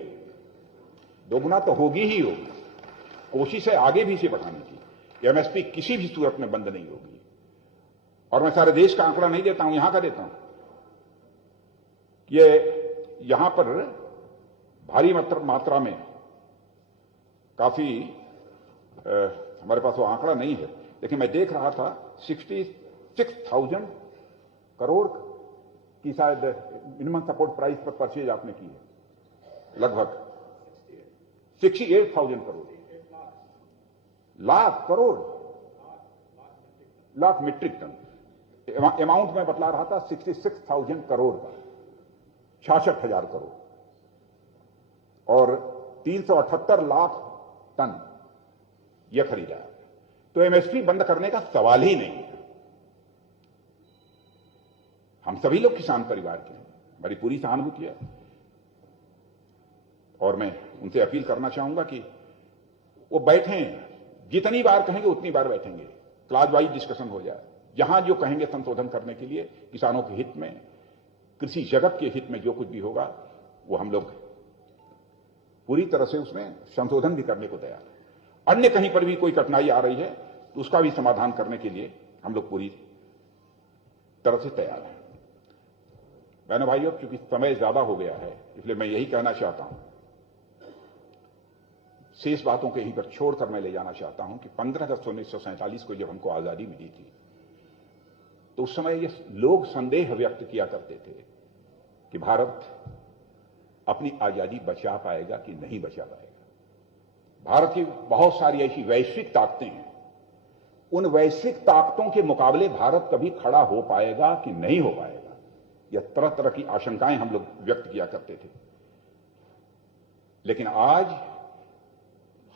2 गुना तो होगी ही होगी, कोशिश है आगे भी इसे बढ़ाने की। एमएसपी किसी भी सूरत में बंद नहीं होगी। और मैं सारे देश का आंकड़ा नहीं देता हूं, यहां का देता हूं। ये यहां पर भारी मात्रा में काफी हमारे पास वो आंकड़ा नहीं है, लेकिन मैं देख रहा था 66,000 करोड़ की शायद मिनिमम सपोर्ट प्राइस पर परचेज आपने की है, लगभग 68,000 crore, lakh crore, lakh metric ton. Amount में बतला रहा था 66,000 करोड़ का, 66,000 करोड़, और 378 लाख टन यह खरीदा है। तो एमएसपी बंद करने का सवाल ही नहीं है। हम सभी लोग किसान परिवार के हैं, हमारी पूरी सहानुभूति है, और मैं उनसे अपील करना चाहूंगा कि वो बैठें, जितनी बार कहेंगे उतनी बार बैठेंगे, क्लास वाइज डिस्कशन हो जाए, जहां जो कहेंगे संशोधन करने के लिए, किसानों के हित में, कृषि जगत के हित में जो कुछ भी होगा वो हम लोग पूरी तरह से उसमें संशोधन भी करने को तैयार है। अन्य कहीं पर भी कोई कठिनाई आ रही है तो उसका भी समाधान करने के लिए हम लोग पूरी तरह से तैयार हैं। बहनों भाइयों, क्योंकि समय ज्यादा हो गया है, इसलिए मैं यही कहना चाहता हूं, शेष बातों को यहीं पर छोड़कर मैं ले जाना चाहता हूं कि 15 अगस्त 1947 को जब हमको आजादी मिली थी, तो उस समय ये लोग संदेह व्यक्त किया करते थे कि भारत अपनी आजादी बचा पाएगा कि नहीं बचा पाएगा। भारत की बहुत सारी ऐसी वैश्विक ताकतें हैं, उन वैश्विक ताकतों के मुकाबले भारत कभी खड़ा हो पाएगा कि नहीं हो पाएगा, यह तरह तरह की आशंकाएं हम लोग व्यक्त किया करते थे। लेकिन आज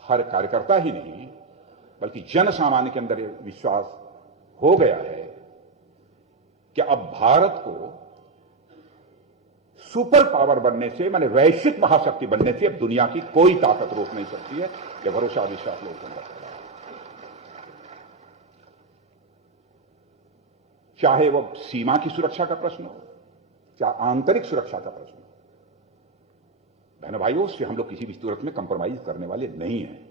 हर कार्यकर्ता ही नहीं, बल्कि जन सामान्य के अंदर यह विश्वास हो गया है कि अब भारत को सुपर पावर बनने से, माने वैश्विक महाशक्ति बनने से अब दुनिया की कोई ताकत रोक नहीं सकती है। यह भरोसा विश्वास लोगों को रहा है। चाहे वह सीमा की सुरक्षा का प्रश्न हो, चाहे आंतरिक सुरक्षा का प्रश्न हो, बहनों भाइयों, उससे हम लोग किसी भी सूरत में कंप्रोमाइज करने वाले नहीं हैं।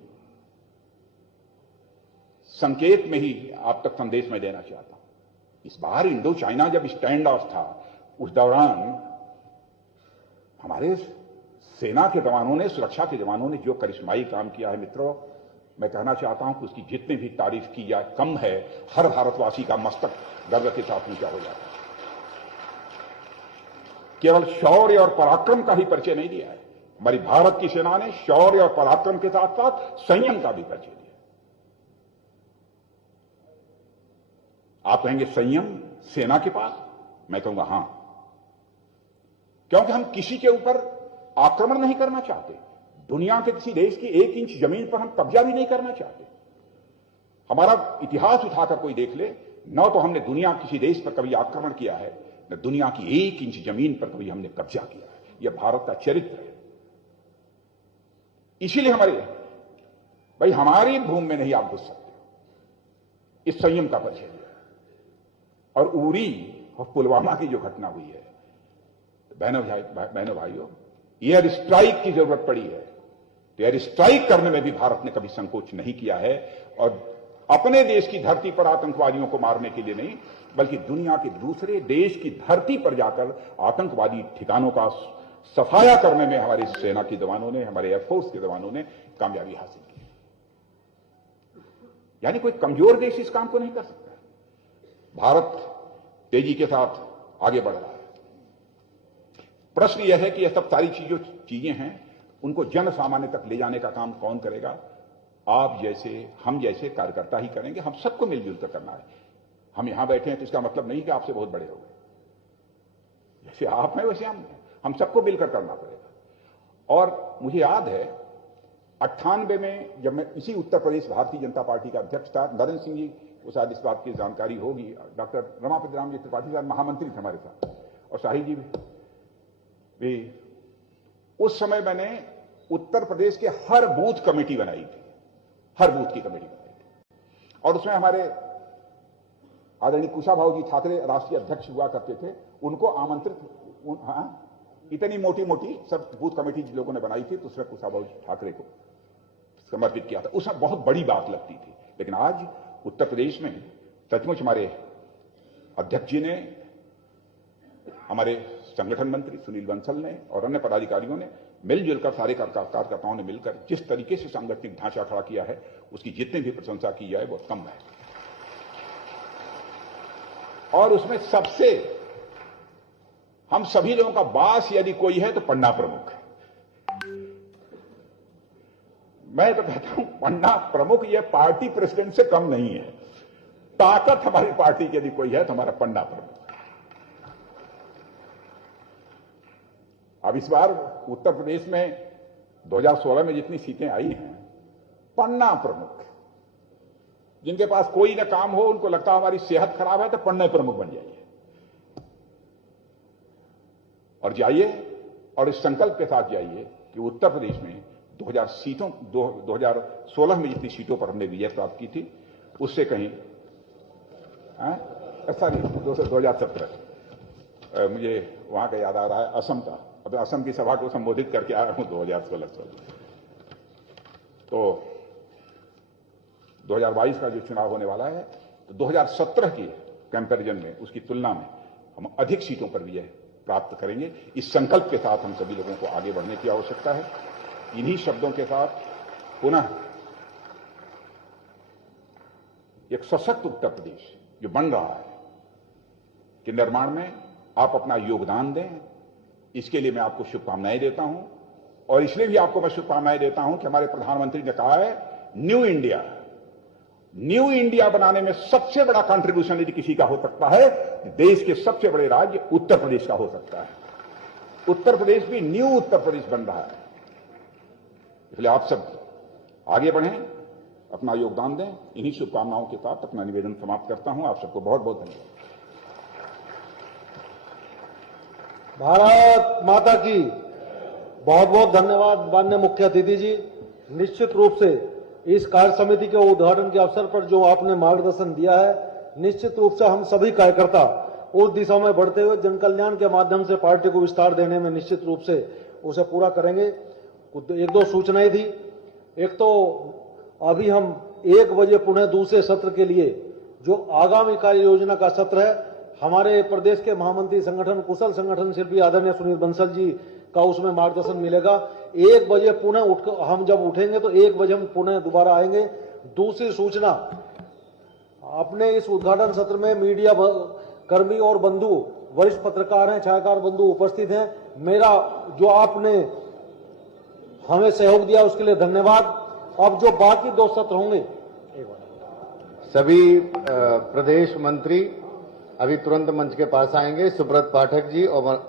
संकेत में ही आप तक संदेश मैं देना चाहता हूं। इस बार इंडो चाइना जब स्टैंड ऑफ था, उस दौरान हमारे सेना के जवानों ने, सुरक्षा के जवानों ने जो करिश्माई काम किया है मित्रों, मैं कहना चाहता हूं कि उसकी जितनी भी तारीफ की जाए कम है। हर भारतवासी का मस्तक गर्व के साथ ऊंचा हो जाता है। केवल शौर्य और पराक्रम का ही परिचय नहीं दिया है, हमारी भारत की सेना ने शौर्य और पराक्रम के साथ साथ संयम का भी परिचय दिया। आप कहेंगे संयम सेना के पास, मैं कहूंगा हां, क्योंकि हम किसी के ऊपर आक्रमण नहीं करना चाहते। दुनिया के किसी देश की 1 इंच जमीन पर हम कब्जा भी नहीं करना चाहते। हमारा इतिहास उठाकर कोई देख ले, न तो हमने दुनिया किसी देश पर कभी आक्रमण किया है, न दुनिया की 1 इंच जमीन पर कभी हमने कब्जा किया है। यह भारत का चरित्र है। इसीलिए भाई हमारी भूमि में नहीं आप घुस सकते, इस संयम का परिचय दिया। और उरी और पुलवामा की जो घटना हुई है, बहनों भाइयों, एयर स्ट्राइक की जरूरत पड़ी है, तो एयर स्ट्राइक करने में भी भारत ने कभी संकोच नहीं किया है। और अपने देश की धरती पर आतंकवादियों को मारने के लिए नहीं, बल्कि दुनिया के दूसरे देश की धरती पर जाकर आतंकवादी ठिकानों का सफाया करने में हमारी सेना के जवानों ने, हमारे एयरफोर्स के जवानों ने कामयाबी हासिल की। यानी कोई कमजोर देश इस काम को नहीं कर सकता। भारत तेजी के साथ आगे बढ़ रहा है। प्रश्न यह है कि यह सब सारी चीजें हैं, उनको जन सामान्य तक ले जाने का काम कौन करेगा? आप जैसे, हम जैसे कार्यकर्ता ही करेंगे। हम सबको मिलजुल कर करना है। हम यहां बैठे हैं तो इसका मतलब नहीं कि आपसे बहुत बड़े हो गए। जैसे आप हैं वैसे हम सबको मिलकर करना पड़ेगा। और मुझे याद है 98 में जब मैं इसी उत्तर प्रदेश भारतीय जनता पार्टी का अध्यक्ष था, नरेंद्र सिंह जी को शायद इस बात की जानकारी होगी, डॉक्टर रमापति राम जी त्रिपाठी साहब महामंत्री थे हमारे साथ, और शाही जी भी। उस समय मैंने उत्तर प्रदेश के हर बूथ कमेटी बनाई थी, हर बूथ की कमेटी बनाई थी। और उसमें हमारे आदरणीय कुशाभाऊ जी ठाकरे राष्ट्रीय अध्यक्ष हुआ करते थे, उनको आमंत्रित, हाँ, इतनी मोटी मोटी सब बूथ कमेटी जिन लोगों ने बनाई थी तो उसमें कुशाभाऊ ठाकरे को समर्पित किया था, उसमें बहुत बड़ी बात लगती थी। लेकिन आज उत्तर प्रदेश में सचमुच हमारे अध्यक्ष जी ने, हमारे संगठन मंत्री सुनील बंसल ने और अन्य पदाधिकारियों ने मिलजुल कर, सारे कार्यकर्ताओं ने मिलकर जिस तरीके से सांगठनिक ढांचा खड़ा किया है, उसकी जितनी भी प्रशंसा की जाए बहुत कम है। और उसमें सबसे हम सभी लोगों का बास यदि कोई है तो पन्ना प्रमुख है। मैं तो कहता हूं पन्ना प्रमुख ये पार्टी प्रेसिडेंट से कम नहीं है। ताकत हमारी पार्टी की यदि कोई है तो हमारा पन्ना प्रमुख। अब इस बार उत्तर प्रदेश में 2016 में जितनी सीटें आई हैं, पन्ना प्रमुख, जिनके पास कोई ना काम हो, उनको लगता हमारी सेहत खराब है तो पन्ना प्रमुख बन जाइए और जाइए और इस संकल्प के साथ जाइए कि उत्तर प्रदेश में 2016 में जितनी सीटों पर हमने विजय प्राप्त की थी उससे कहीं, ऐसा नहीं, 2017 मुझे वहां का याद आ रहा है, असम का। अब असम की सभा को संबोधित करके आया हूं 2016 तो 2022 का जो चुनाव होने वाला है तो 2017 की कंपैरिजन में, उसकी तुलना में हम अधिक सीटों पर विजय प्राप्त करेंगे। इस संकल्प के साथ हम सभी लोगों को आगे बढ़ने की आवश्यकता है। इन्हीं शब्दों के साथ पुनः एक सशक्त उत्तर प्रदेश जो बन रहा है के निर्माण में आप अपना योगदान दें, इसके लिए मैं आपको शुभकामनाएं देता हूं। और इसलिए भी आपको मैं शुभकामनाएं देता हूं कि हमारे प्रधानमंत्री ने कहा है न्यू इंडिया बनाने में सबसे बड़ा कंट्रीब्यूशन यदि किसी का हो सकता है, देश के सबसे बड़े राज्य उत्तर प्रदेश का हो सकता है। उत्तर प्रदेश भी न्यू उत्तर प्रदेश बन रहा है। इसलिए आप सब आगे बढ़ें, अपना योगदान दें। इन्हीं शुभकामनाओं के साथ अपना निवेदन समाप्त करता हूं। आप सबको बहुत बहुत धन्यवाद। भारत माता की बहुत बहुत धन्यवाद माननीय मुख्य अतिथि जी। निश्चित रूप से इस कार्य समिति के उद्घाटन के अवसर पर जो आपने मार्गदर्शन दिया है, निश्चित रूप से हम सभी कार्यकर्ता उस दिशा में बढ़ते हुए जन कल्याण के माध्यम से पार्टी को विस्तार देने में निश्चित रूप से उसे पूरा करेंगे। एक दो सूचनाएं थी। एक तो अभी हम 1 बजे पुनः दूसरे सत्र के लिए जो आगामी कार्य योजना का सत्र है, हमारे प्रदेश के महामंत्री संगठन, कुशल संगठन शिल्पी आदरणीय सुनील बंसल जी का उसमें मार्गदर्शन मिलेगा। 1 बजे पुनः उठकर हम जब उठेंगे तो 1 बजे हम पुनः दोबारा आएंगे। दूसरी सूचना, अपने इस उद्घाटन सत्र में मीडिया कर्मी और बंधु, वरिष्ठ पत्रकार हैं, छायाकार बंधु उपस्थित हैं। मेरा जो आपने हमें सहयोग दिया उसके लिए धन्यवाद। अब जो बाकी 2 सत्र होंगे, सभी प्रदेश मंत्री अभी तुरंत मंच के पास आएंगे। सुब्रत पाठक जी और